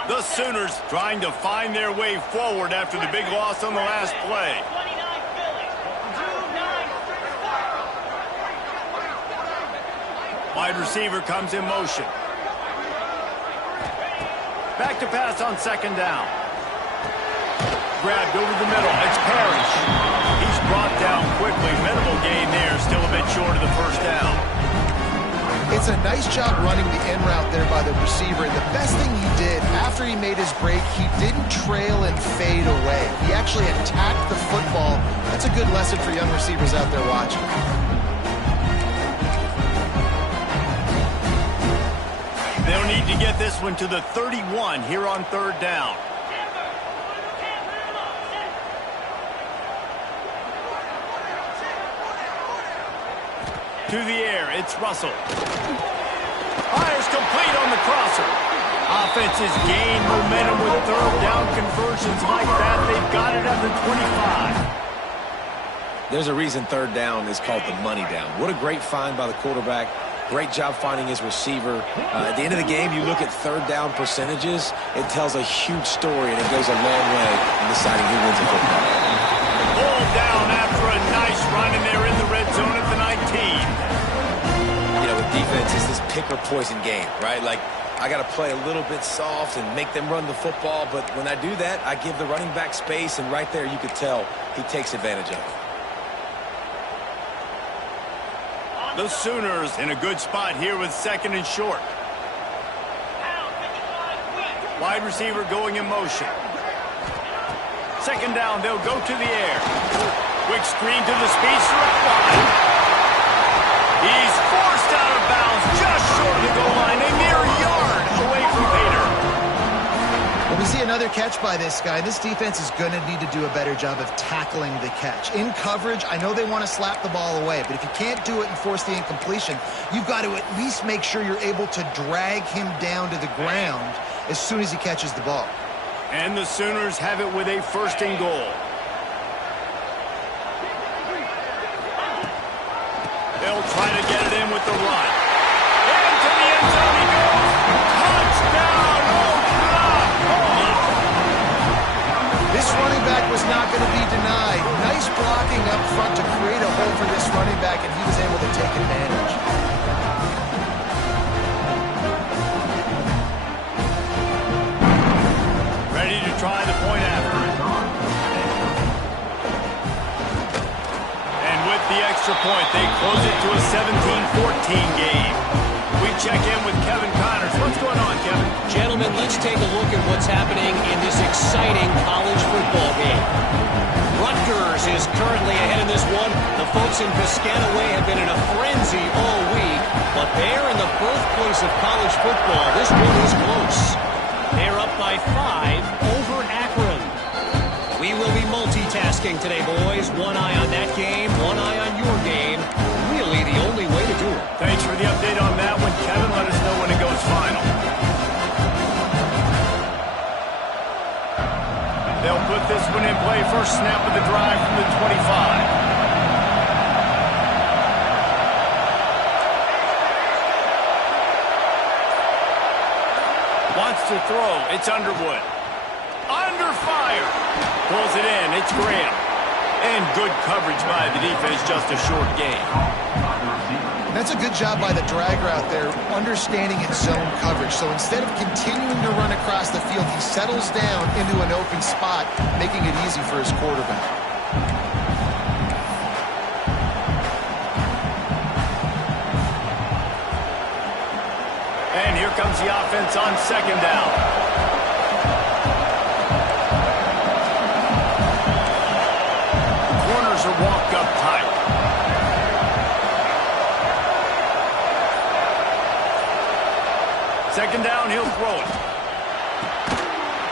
The Sooners trying to find their way forward after the big loss on the last play. Wide receiver comes in motion. Back to pass on 2nd down. Grabbed over the middle. It's Parrish. He's brought down quickly. Minimal gain there. Still a bit short of the 1st down. It's a nice job running the in route there by the receiver. And the best thing he did after he made his break, he didn't trail and fade away. He actually attacked the football. That's a good lesson for young receivers out there watching. They'll need to get this one to the 31 here on 3rd down. To the air, it's Russell. Fires complete on the crosser. Offenses gain momentum with 3rd down conversions like that. They've got it at the 25. There's a reason 3rd down is called the money down. What a great find by the quarterback. Great job finding his receiver. At the end of the game, you look at 3rd down percentages. It tells a huge story, and it goes a long way in deciding who wins a football. Pulled down after a nice run, and they're in the red zone at the 19. You know, with defense, it's this pick or poison game, right? Like, I got to play a little bit soft and make them run the football, but when I do that, I give the running back space, and right there you could tell he takes advantage of it. The Sooners in a good spot here with 2nd and short. Wide receiver going in motion. 2nd down, they'll go to the air. Quick screen to the speedster up wide. He's forced out of bounds just short of the goal line, a mere yard away from Pater. Well, we see another catch by this guy. This defense is going to need to do a better job of tackling the catch. In coverage, I know they want to slap the ball away, but if you can't do it and force the incompletion, you've got to at least make sure you're able to drag him down to the ground as soon as he catches the ball. And the Sooners have it with a 1st and goal. They'll try to get it in with the run. Into the end zone he goes. Touchdown, Oklahoma! This running back was not going to be denied. Nice blocking up front to create a hole for this running back, and he was able to take advantage. Ready to try the point after it. And with the extra point, they close it to a 17-14 game. We check in with Kevin Connors. What's going on, Kevin? Gentlemen, let's take a look at what's happening in this exciting college football game. Rutgers is currently ahead in this one. The folks in Piscataway have been in a frenzy all week, but they're in the birthplace of college football. This one is close. They're up by 5 over Akron. We will be multitasking today, boys. One eye on that game, one eye on your game. Really the only way to do it. Thanks for the update on that one, Kevin. Let us know when it goes final. They'll put this one in play. First snap of the drive from the 25. Wants to throw. It's Underwood. Under fire. Pulls it in. It's Graham. And good coverage by the defense. Just a short gain. That's a good job by the drag route there, understanding its zone coverage. So instead of continuing to run across the field, he settles down into an open spot, making it easy for his quarterback. And here comes the offense on second down. Corners are walked up tight. Second down, he'll throw it.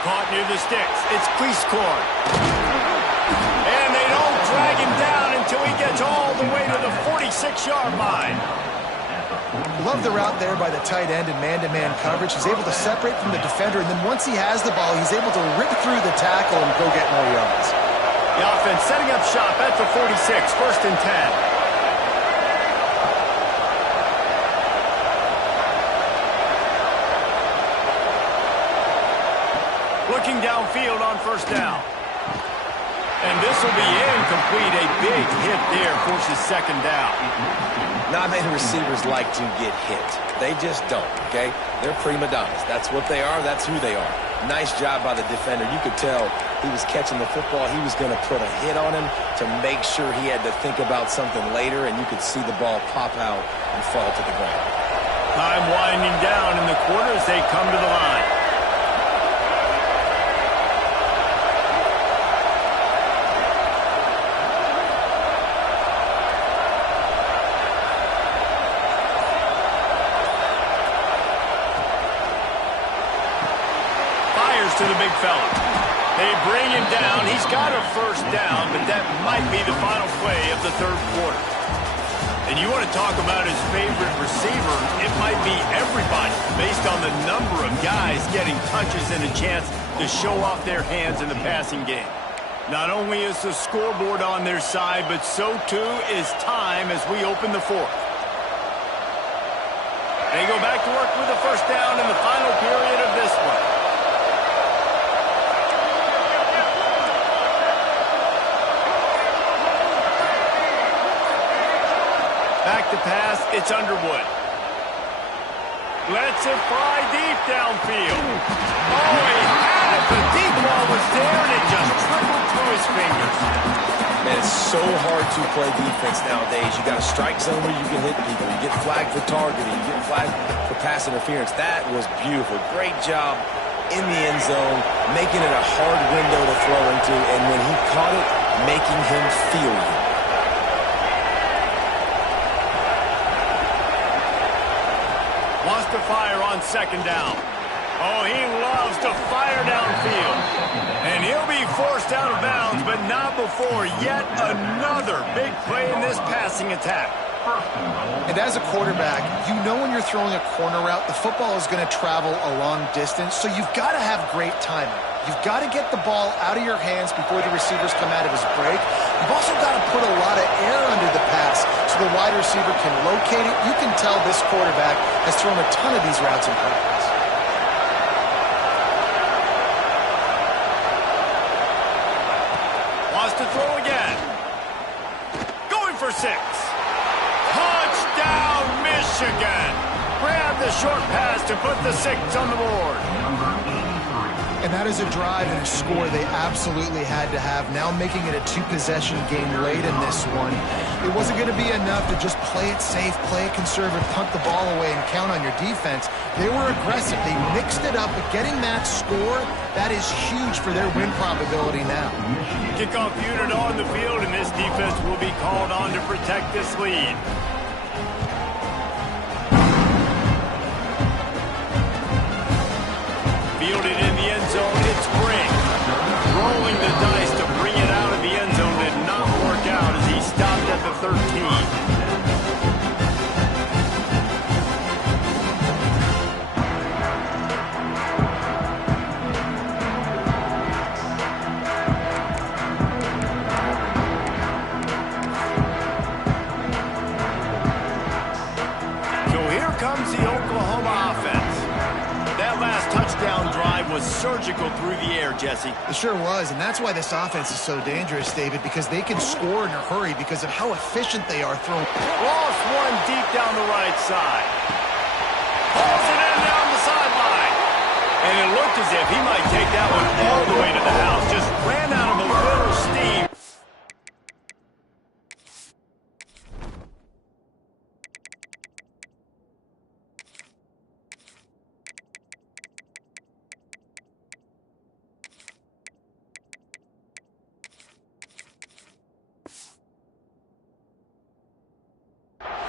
Caught near the sticks. It's Cleescorn. And they don't drag him down until he gets all the way to the 46-yard line. Love the route there by the tight end in man-to-man coverage. He's able to separate from the defender, and then once he has the ball, he's able to rip through the tackle and go get more yards. The offense setting up shop at the 46, first and 10. Looking downfield on first down. And this will be incomplete. A big hit there forces second down. Not many receivers like to get hit. They just don't, okay? They're prima donnas. That's what they are. That's who they are. Nice job by the defender. You could tell he was catching the football. He was going to put a hit on him to make sure he had to think about something later, and you could see the ball pop out and fall to the ground. Time winding down in the quarter as they come to the line. To the big fella. They bring him down. He's got a first down, but that might be the final play of the third quarter. And you want to talk about his favorite receiver, it might be everybody based on the number of guys getting touches and a chance to show off their hands in the passing game. Not only is the scoreboard on their side, but so too is time as we open the fourth. They go back to work with a first down in the final period of this one. Back to pass, it's Underwood. Lets it fly deep downfield. Oh, he had it. The deep ball was there, and it just trickled through his fingers. Man, it's so hard to play defense nowadays. You got a strike zone where you can hit people. You get flagged for targeting. You get flagged for pass interference. That was beautiful. Great job in the end zone, making it a hard window to throw into, and when he caught it, making him feel you. Wants to fire on second down. Oh, he loves to fire downfield. And he'll be forced out of bounds, but not before yet another big play in this passing attack. And as a quarterback, you know when you're throwing a corner route, the football is going to travel a long distance, so you've got to have great timing. You've got to get the ball out of your hands before the receivers come out of his break. You've also got to put a lot of air under the pass so the wide receiver can locate it. You can tell this quarterback has thrown a ton of these routes in practice. Wants to throw again. Going for 6. Touchdown, Michigan. Grab the short pass to put the 6 on the board. And that is a drive and a score they absolutely had to have. Now making it a 2-possession game late in this one. It wasn't going to be enough to just play it safe, play it conservative, punt the ball away, and count on your defense. They were aggressive. They mixed it up, but getting that score, that is huge for their win probability now. Kickoff unit on the field, and this defense will be called on to protect this lead. Fielded in the end zone, it's Brink. Rolling the dice to bring it out of the end zone did not work out as he stopped at the 13. surgical through the air, Jesse. It sure was, and that's why this offense is so dangerous, David, because they can score in a hurry because of how efficient they are throwing. Lost one deep down the right side. Pulls it in down the sideline. And it looked as if he might take that one all the way to the house. Just ran out of a little steam.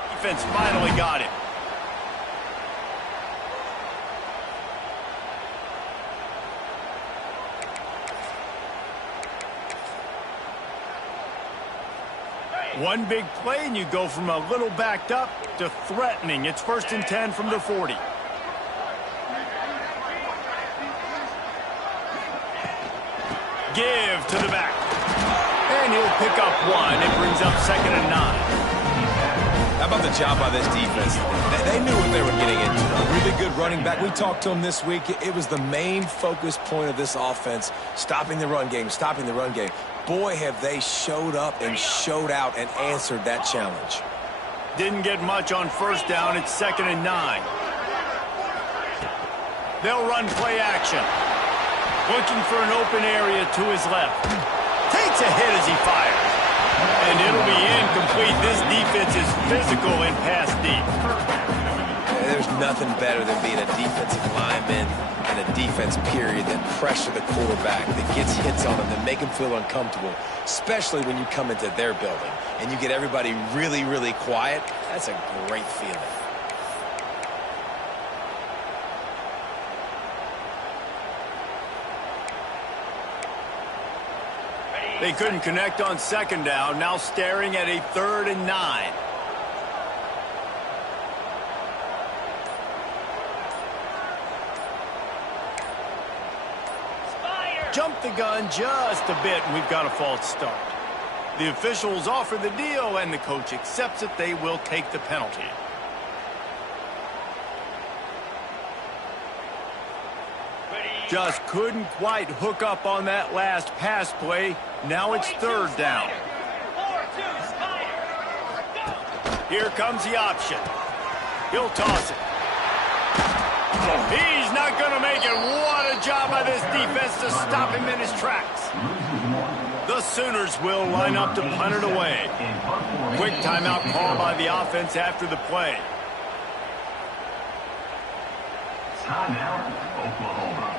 Defense finally got him. One big play and you go from a little backed up to threatening. It's 1st and 10 from the 40. Give to the back. And he'll pick up one. It brings up 2nd and 9. How about the job by this defense? They knew what they were getting into. A really good running back. We talked to him this week. It was the main focus point of this offense, stopping the run game, stopping the run game. Boy, have they showed up and showed out and answered that challenge. Didn't get much on 1st down. It's 2nd and 9. They'll run play action. Looking for an open area to his left. Takes a hit as he fires. And it'll be incomplete. This defense is physical and pass deep. There's nothing better than being a defensive lineman and a defense period that pressure the quarterback, that gets hits on him, that make him feel uncomfortable, especially when you come into their building and you get everybody really, really quiet. That's a great feeling. They couldn't connect on 2nd down. Now staring at a 3rd and 9. Jumped the gun just a bit, and we've got a false start. The officials offer the deal, and the coach accepts it. They will take the penalty. Just couldn't quite hook up on that last pass play. Now it's 3rd down. Here comes the option. He'll toss it. He's not going to make it. What a job by this defense to stop him in his tracks. The Sooners will line up to punt it away. Quick timeout call by the offense after the play. Timeout, Oklahoma.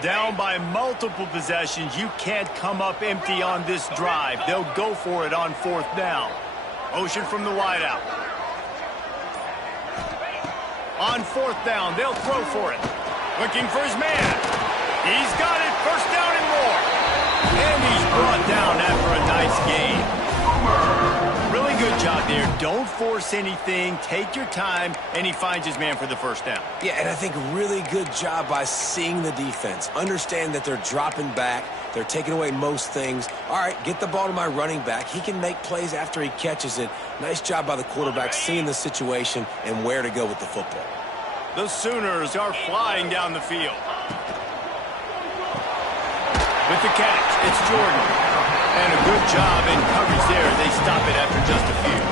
Down by multiple possessions. You can't come up empty on this drive. They'll go for it on 4th down. Motion from the wideout. On 4th down, they'll throw for it. Looking for his man. He's got it. 1st down and more. And he's brought down after a nice gain. Really good job there. Don't force anything. Take your time. And he finds his man for the 1st down. Yeah, and I think really good job by seeing the defense. Understand that they're dropping back. They're taking away most things. All right, get the ball to my running back. He can make plays after he catches it. Nice job by the quarterback seeing the situation and where to go with the football. The Sooners are flying down the field. With the catch, it's Jordan. And a good job in coverage there. They stop it after just a few.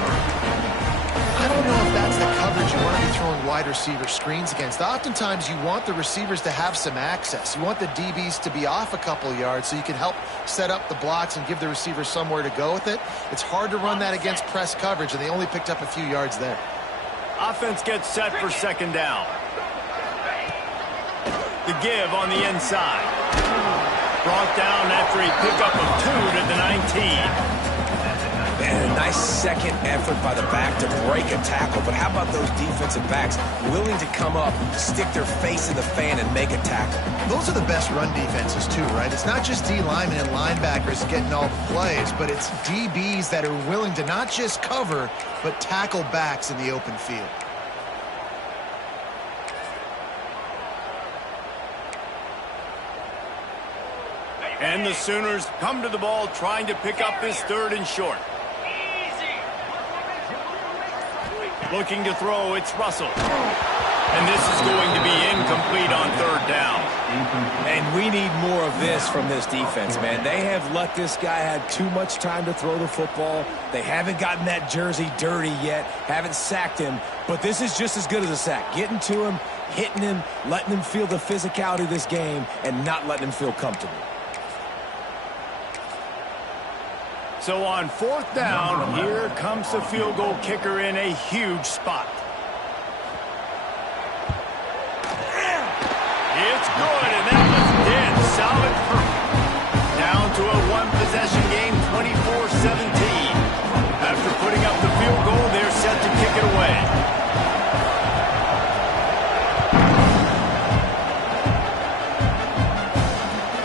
I don't know if that's the coverage you want to be throwing wide receiver screens against. Oftentimes, you want the receivers to have some access. You want the DBs to be off a couple yards so you can help set up the blocks and give the receivers somewhere to go with it. It's hard to run that against press coverage, and they only picked up a few yards there. Offense gets set for 2nd down. The give on the inside. Brought down after a pickup of 2 to the 19. And a nice second effort by the back to break a tackle. But how about those defensive backs willing to come up, stick their face in the fan, and make a tackle? Those are the best run defenses, too, right? It's not just D linemen and linebackers getting all the plays, but it's DBs that are willing to not just cover, but tackle backs in the open field. And the Sooners come to the ball trying to pick up this 3rd and short. Looking to throw, it's Russell. And this is going to be incomplete on 3rd down. And we need more of this from this defense, man. They have let this guy have too much time to throw the football. They haven't gotten that jersey dirty yet, haven't sacked him. But this is just as good as a sack. Getting to him, hitting him, letting him feel the physicality of this game, and not letting him feel comfortable. So on 4th down, here comes the field goal kicker in a huge spot. It's good, and that was dead solid perfect. Down to a 1-possession game, 24-17. After putting up the field goal, they're set to kick it away.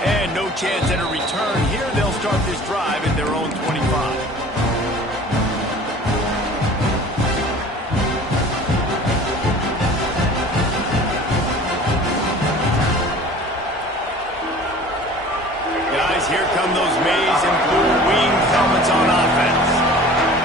And no chance at a return here. They'll start this drive at their own 25. Here come those maize and blue wing helmets on offense.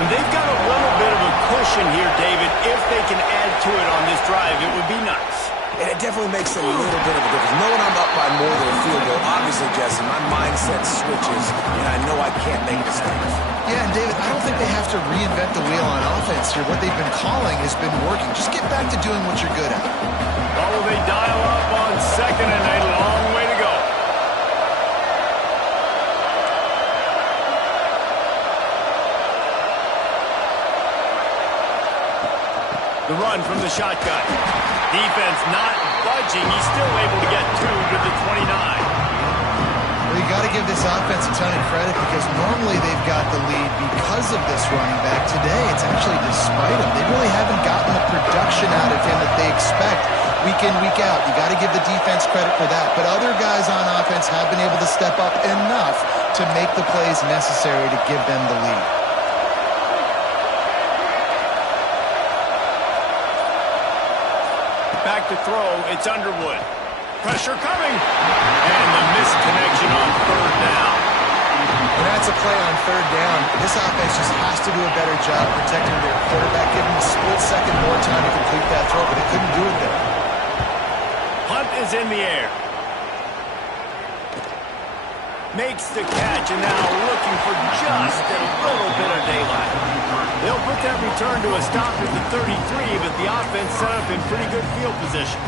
And they've got a little bit of a cushion here, David. If they can add to it on this drive, it would be nice. And it definitely makes a little bit of a difference. Knowing I'm up by more than a field goal, obviously, Jesse, my mindset switches, and I know I can't make mistakes. Yeah, and David, I don't think they have to reinvent the wheel on offense here. What they've been calling has been working. Just get back to doing what you're good at. Well, will they dial up on 2nd and a long way to go? The run from the shotgun. Defense not budging. He's still able to get 2 to the 29. Well, you got to give this offense a ton of credit because normally they've got the lead because of this running back. Today, it's actually despite him. They really haven't gotten the production out of him that they expect week in, week out. You got to give the defense credit for that. But other guys on offense have been able to step up enough to make the plays necessary to give them the lead. Back to throw, it's Underwood. Pressure coming. And the missed connection on 3rd down. And that's a play on 3rd down. This offense just has to do a better job protecting their quarterback, giving him a split second more time to complete that throw, but they couldn't do it there. Hunt is in the air. Makes the catch, and now looking for just a little bit of daylight. They'll put that return to a stop at the 33, but the offense set up in pretty good field position.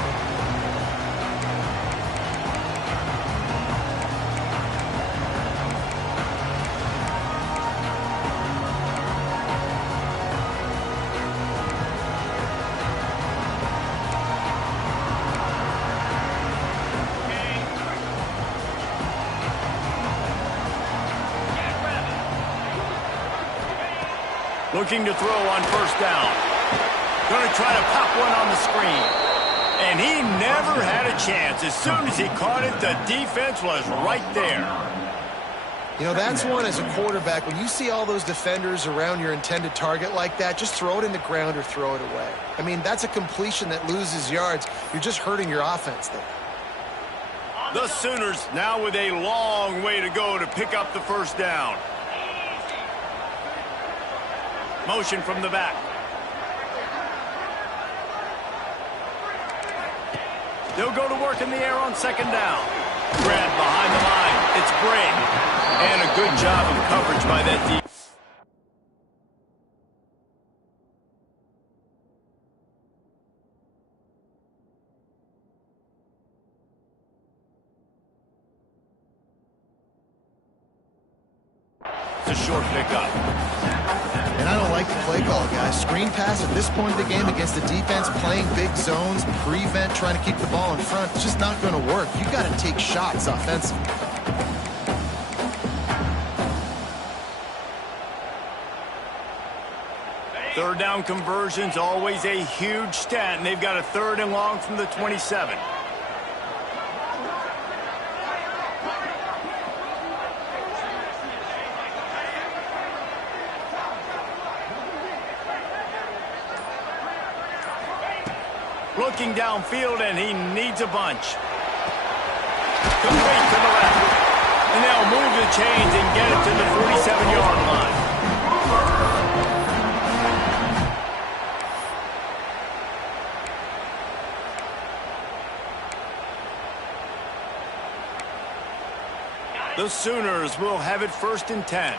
Looking to throw on 1st down. Going to try to pop one on the screen. And he never had a chance. As soon as he caught it, the defense was right there. You know, that's one as a quarterback. When you see all those defenders around your intended target like that, just throw it in the ground or throw it away. I mean, that's a completion that loses yards. You're just hurting your offense there. The Sooners now with a long way to go to pick up the 1st down. Motion from the back. They'll go to work in the air on 2nd down. Grab behind the line. It's Bray. And a good job of coverage by that defense. It's a short pickup. And I don't like the play call, guys. Screen pass at this point of the game against the defense, playing big zones, prevent, trying to keep the ball in front. It's just not going to work. You've got to take shots offensively. Third down conversions, always a huge stat, and they've got a 3rd and long from the 27. Looking downfield, and he needs a bunch. Complete to the left. And they'll the chains and get it to the 47-yard line. The Sooners will have it 1st and 10.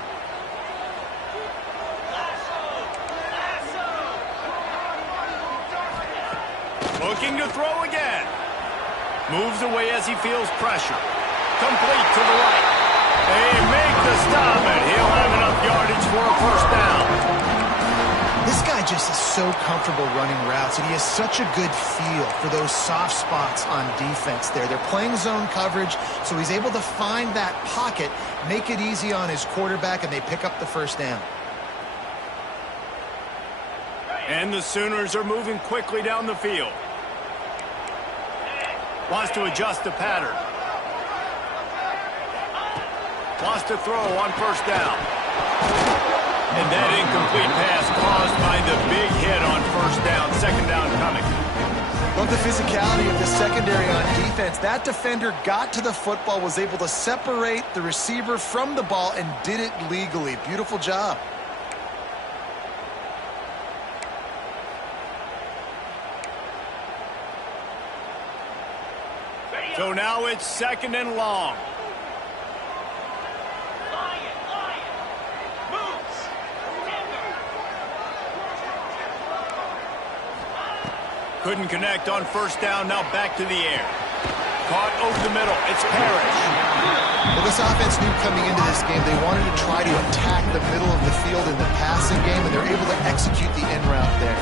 Looking to throw again. Moves away as he feels pressure. Complete to the right. They make the stop, and he'll have enough yardage for a 1st down. This guy just is so comfortable running routes, and he has such a good feel for those soft spots on defense there. They're playing zone coverage, so he's able to find that pocket, make it easy on his quarterback, and they pick up the 1st down. And the Sooners are moving quickly down the field. Wants to adjust the pattern. Wants to throw on 1st down. And that incomplete pass caused by the big hit on 1st down. 2nd down coming. Love the physicality of the secondary on defense. That defender got to the football, was able to separate the receiver from the ball, and did it legally. Beautiful job. So now it's 2nd and long. Couldn't connect on 1st down. Now back to the air. Caught over the middle. It's Parrish. Well, this offense knew coming into this game they wanted to try to attack the middle of the field in the passing game, and they're able to execute the in route there.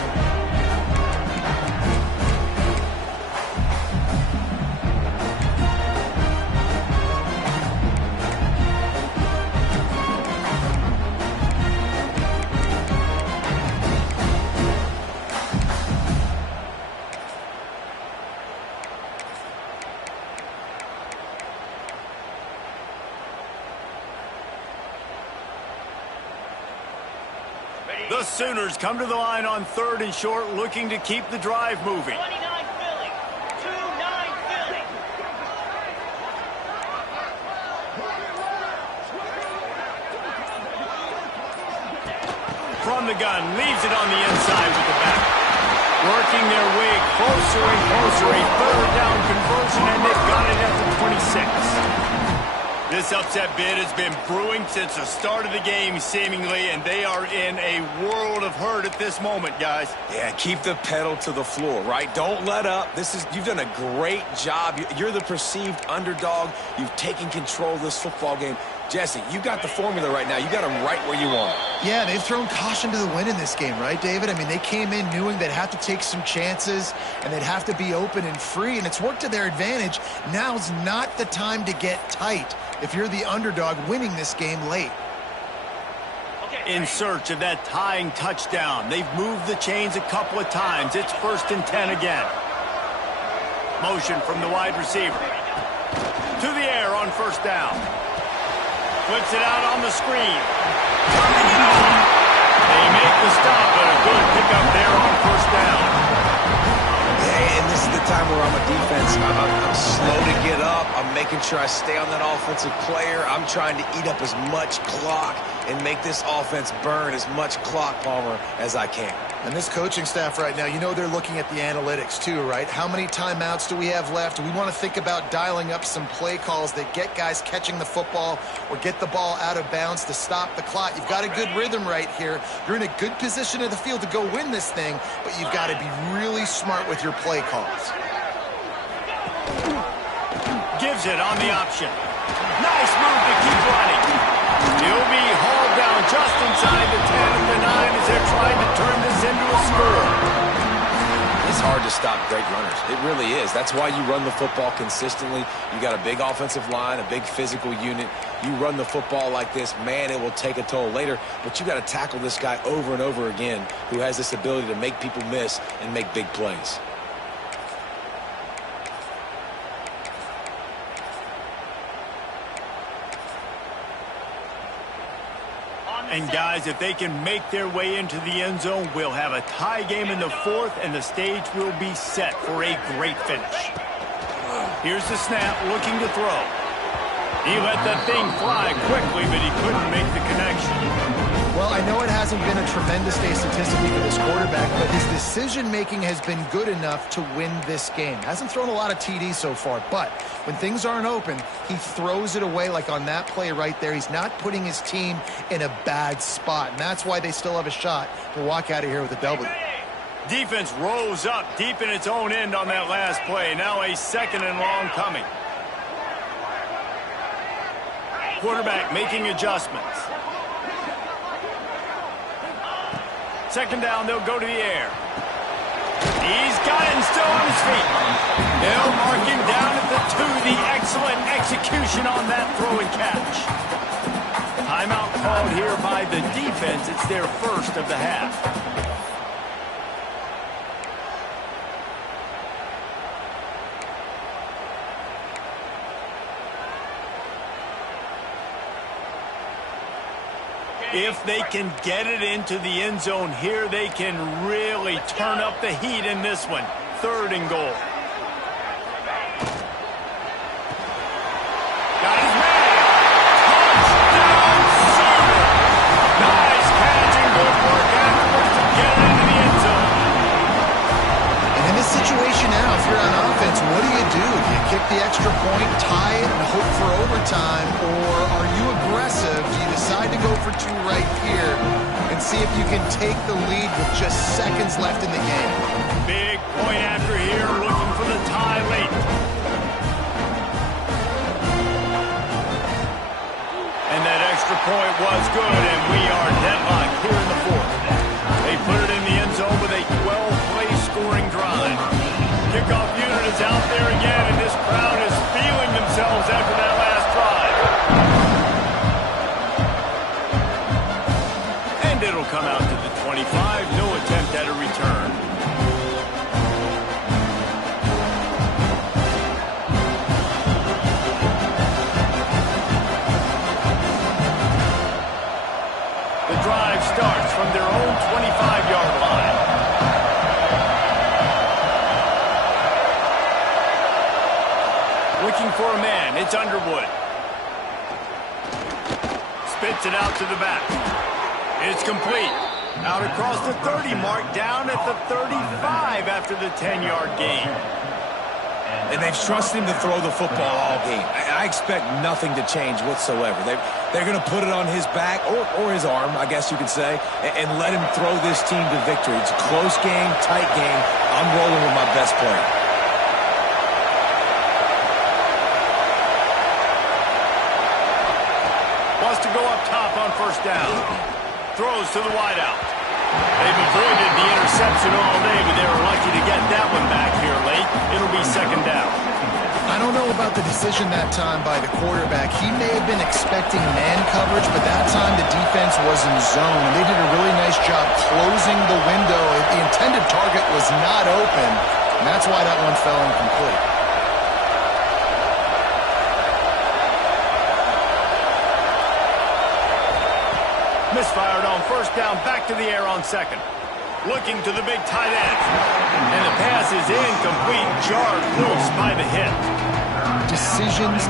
The Sooners come to the line on 3rd and short, looking to keep the drive moving. 29 Philly. 2-9 Philly. From the gun, leaves it on the inside with the back. Working their way closer and closer. A 3rd down conversion, and they've got it at the 26. This upset bid has been brewing since the start of the game, seemingly, and they are in a world of hurt at this moment, guys. Yeah, keep the pedal to the floor, right? Don't let up. You've done a great job. You're the perceived underdog. You've taken control of this football game. Jesse, you got the formula right now. You got them right where you want them. Yeah, they've thrown caution to the wind in this game, right, David? I mean, they came in knowing they'd have to take some chances and they'd have to be open and free, and it's worked to their advantage. Now's not the time to get tight if you're the underdog winning this game late. In search of that tying touchdown. They've moved the chains a couple of times. It's 1st and 10 again. Motion from the wide receiver. To the air on 1st down. Flips it out on the screen. Coming it on. They make the stop, but a good pickup there on 1st down. Yeah, and this is the time where I'm a defense. I'm slow to get up. I'm making sure I stay on that offensive player. I'm trying to eat up as much clock and make this offense burn as much clock, Palmer, as I can. And this coaching staff right now, you know they're looking at the analytics too, right? How many timeouts do we have left? We want to think about dialing up some play calls that get guys catching the football or get the ball out of bounds to stop the clock. You've got a good rhythm right here. You're in a good position of the field to go win this thing, but you've got to be really smart with your play calls. Gives it on the option. Nice move to keep running. He'll be hauled down just inside the 10 of the 9 as they're trying to turn this into a score. It's hard to stop great runners. It really is. That's why you run the football consistently. You got a big offensive line, a big physical unit. You run the football like this, man, it will take a toll later. But you got to tackle this guy over and over again who has this ability to make people miss and make big plays. And guys, if they can make their way into the end zone, we'll have a tie game in the 4th, and the stage will be set for a great finish. Here's the snap, looking to throw. He let that thing fly quickly, but he couldn't make the connection. Well, I know it hasn't been a tremendous day statistically for this quarterback, but his decision-making has been good enough to win this game. Hasn't thrown a lot of TDs so far, but when things aren't open, he throws it away like on that play right there. He's not putting his team in a bad spot, and that's why they still have a shot to walk out of here with a W. Defense rose up deep in its own end on that last play. Now a 2nd and long coming. Quarterback making adjustments. 2nd down, they'll go to the air. He's got it and still on his feet. They'll mark him down at the 2. The excellent execution on that throw and catch. Timeout called here by the defense. It's their first of the half. If they can get it into the end zone here, they can really turn up the heat in this one. 3rd and goal. Got his man. Touchdown, Sewell. Nice catch and good work afterwards to get it into the end zone. And in this situation now, if you're on offense, what do? Do you kick the extra point, tie it, and hope for overtime, or are you aggressive? Do you decide to go for 2 right here and see if you can take the lead with just seconds left in the game? Big point after here, looking for the tie late. And that extra point was good, and we are deadlocked here in the 4th. They put it in the end zone with a 12-play scoring drive. Kickoff unit is out there again, and this crowd is feeling themselves after that last drive. And it'll come out to the 25. No attempt at a return. The drive starts from their own 25-yard line. Looking for a man. It's Underwood. Spits it out to the back. It's complete. Out across the 30 mark, down at the 35 after the 10-yard gain. And they've trusted him to throw the football all game. I expect nothing to change whatsoever. They're going to put it on his back, or his arm, I guess you could say, and let him throw this team to victory. It's a close game, tight game. I'm rolling with my best player. Wants to go up top on 1st down. Throws to the wideout. They've avoided the interception all day, but they were lucky to get that one back here late. It'll be 2nd down. I don't know about the decision that time by the quarterback. He may have been expecting man coverage, but that time the defense was in zone. They did a really nice job closing the window. The intended target was not open, and that's why that one fell incomplete. Misfired on 1st down, back to the air on 2nd. Looking to the big tight end. And the pass is incomplete, jarred close by the hit. Decisions.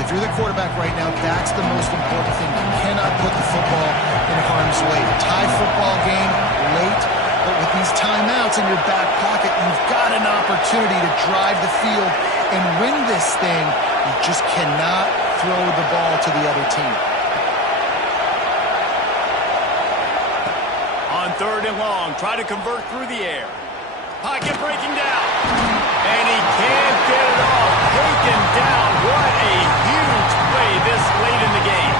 If you're the quarterback right now, that's the most important thing. You cannot put the football in harm's way. Tie football game late, but with these timeouts in your back pocket, you've got an opportunity to drive the field and win this thing. You just cannot throw the ball to the other team. On 3rd and long, try to convert through the air. Pocket breaking down. And he can't get it off. Taken down. What a huge play this late in the game.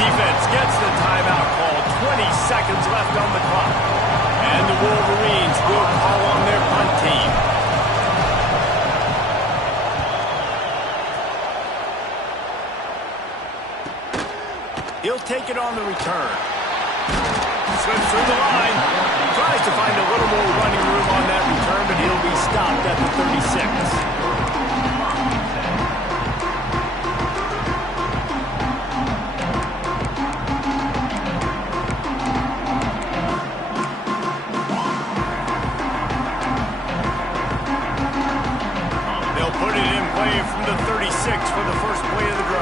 Defense gets the timeout call. 20 seconds left on the clock. And the Wolverines will call on their punt team. He'll take it on the return. Slips through the line. Tries to find a little more running room on that return, but he'll be stopped at the 36. They'll put it in play from the 36 for the first play of the drive.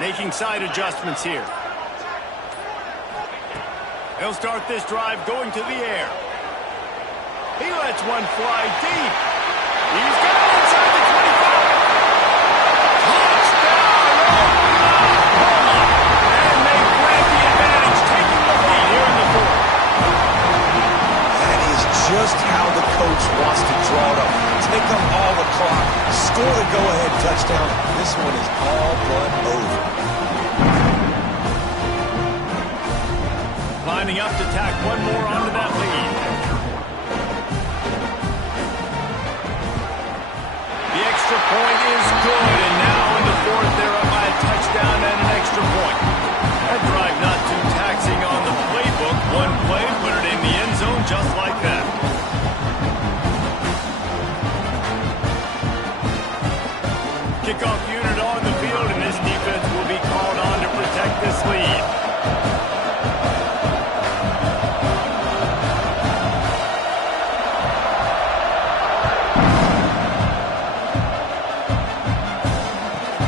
Making side adjustments here. He'll start this drive going to the air. He lets one fly deep. He's got it inside the 25. Touchdown, Oklahoma! And they grab the advantage, taking the lead here in the fourth. That is just how the coach wants to draw it up. Take up all the clock, score the go-ahead touchdown. This one is all but over. Lining up to tack one more onto that lead. The extra point is good, and now in the fourth, they're up by a touchdown and an extra point. That drive not too taxing on the playbook. One play, put it in the end zone just like that. Kickoff unit on the field, and this defense will be called on to protect this lead.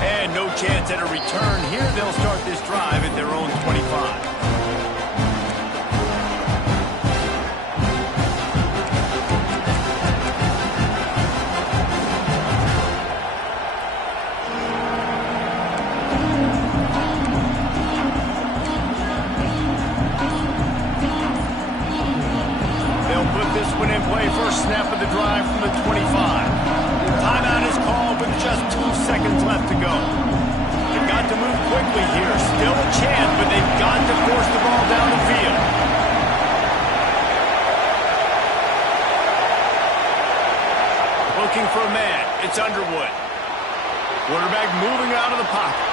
And no chance at a return here. They'll start this drive at their own 25. This one in play, first snap of the drive from the 25. Timeout is called with just 2 seconds left to go. They've got to move quickly here. Still a chance, but they've got to force the ball down the field. Looking for a man. It's Underwood. Quarterback moving out of the pocket.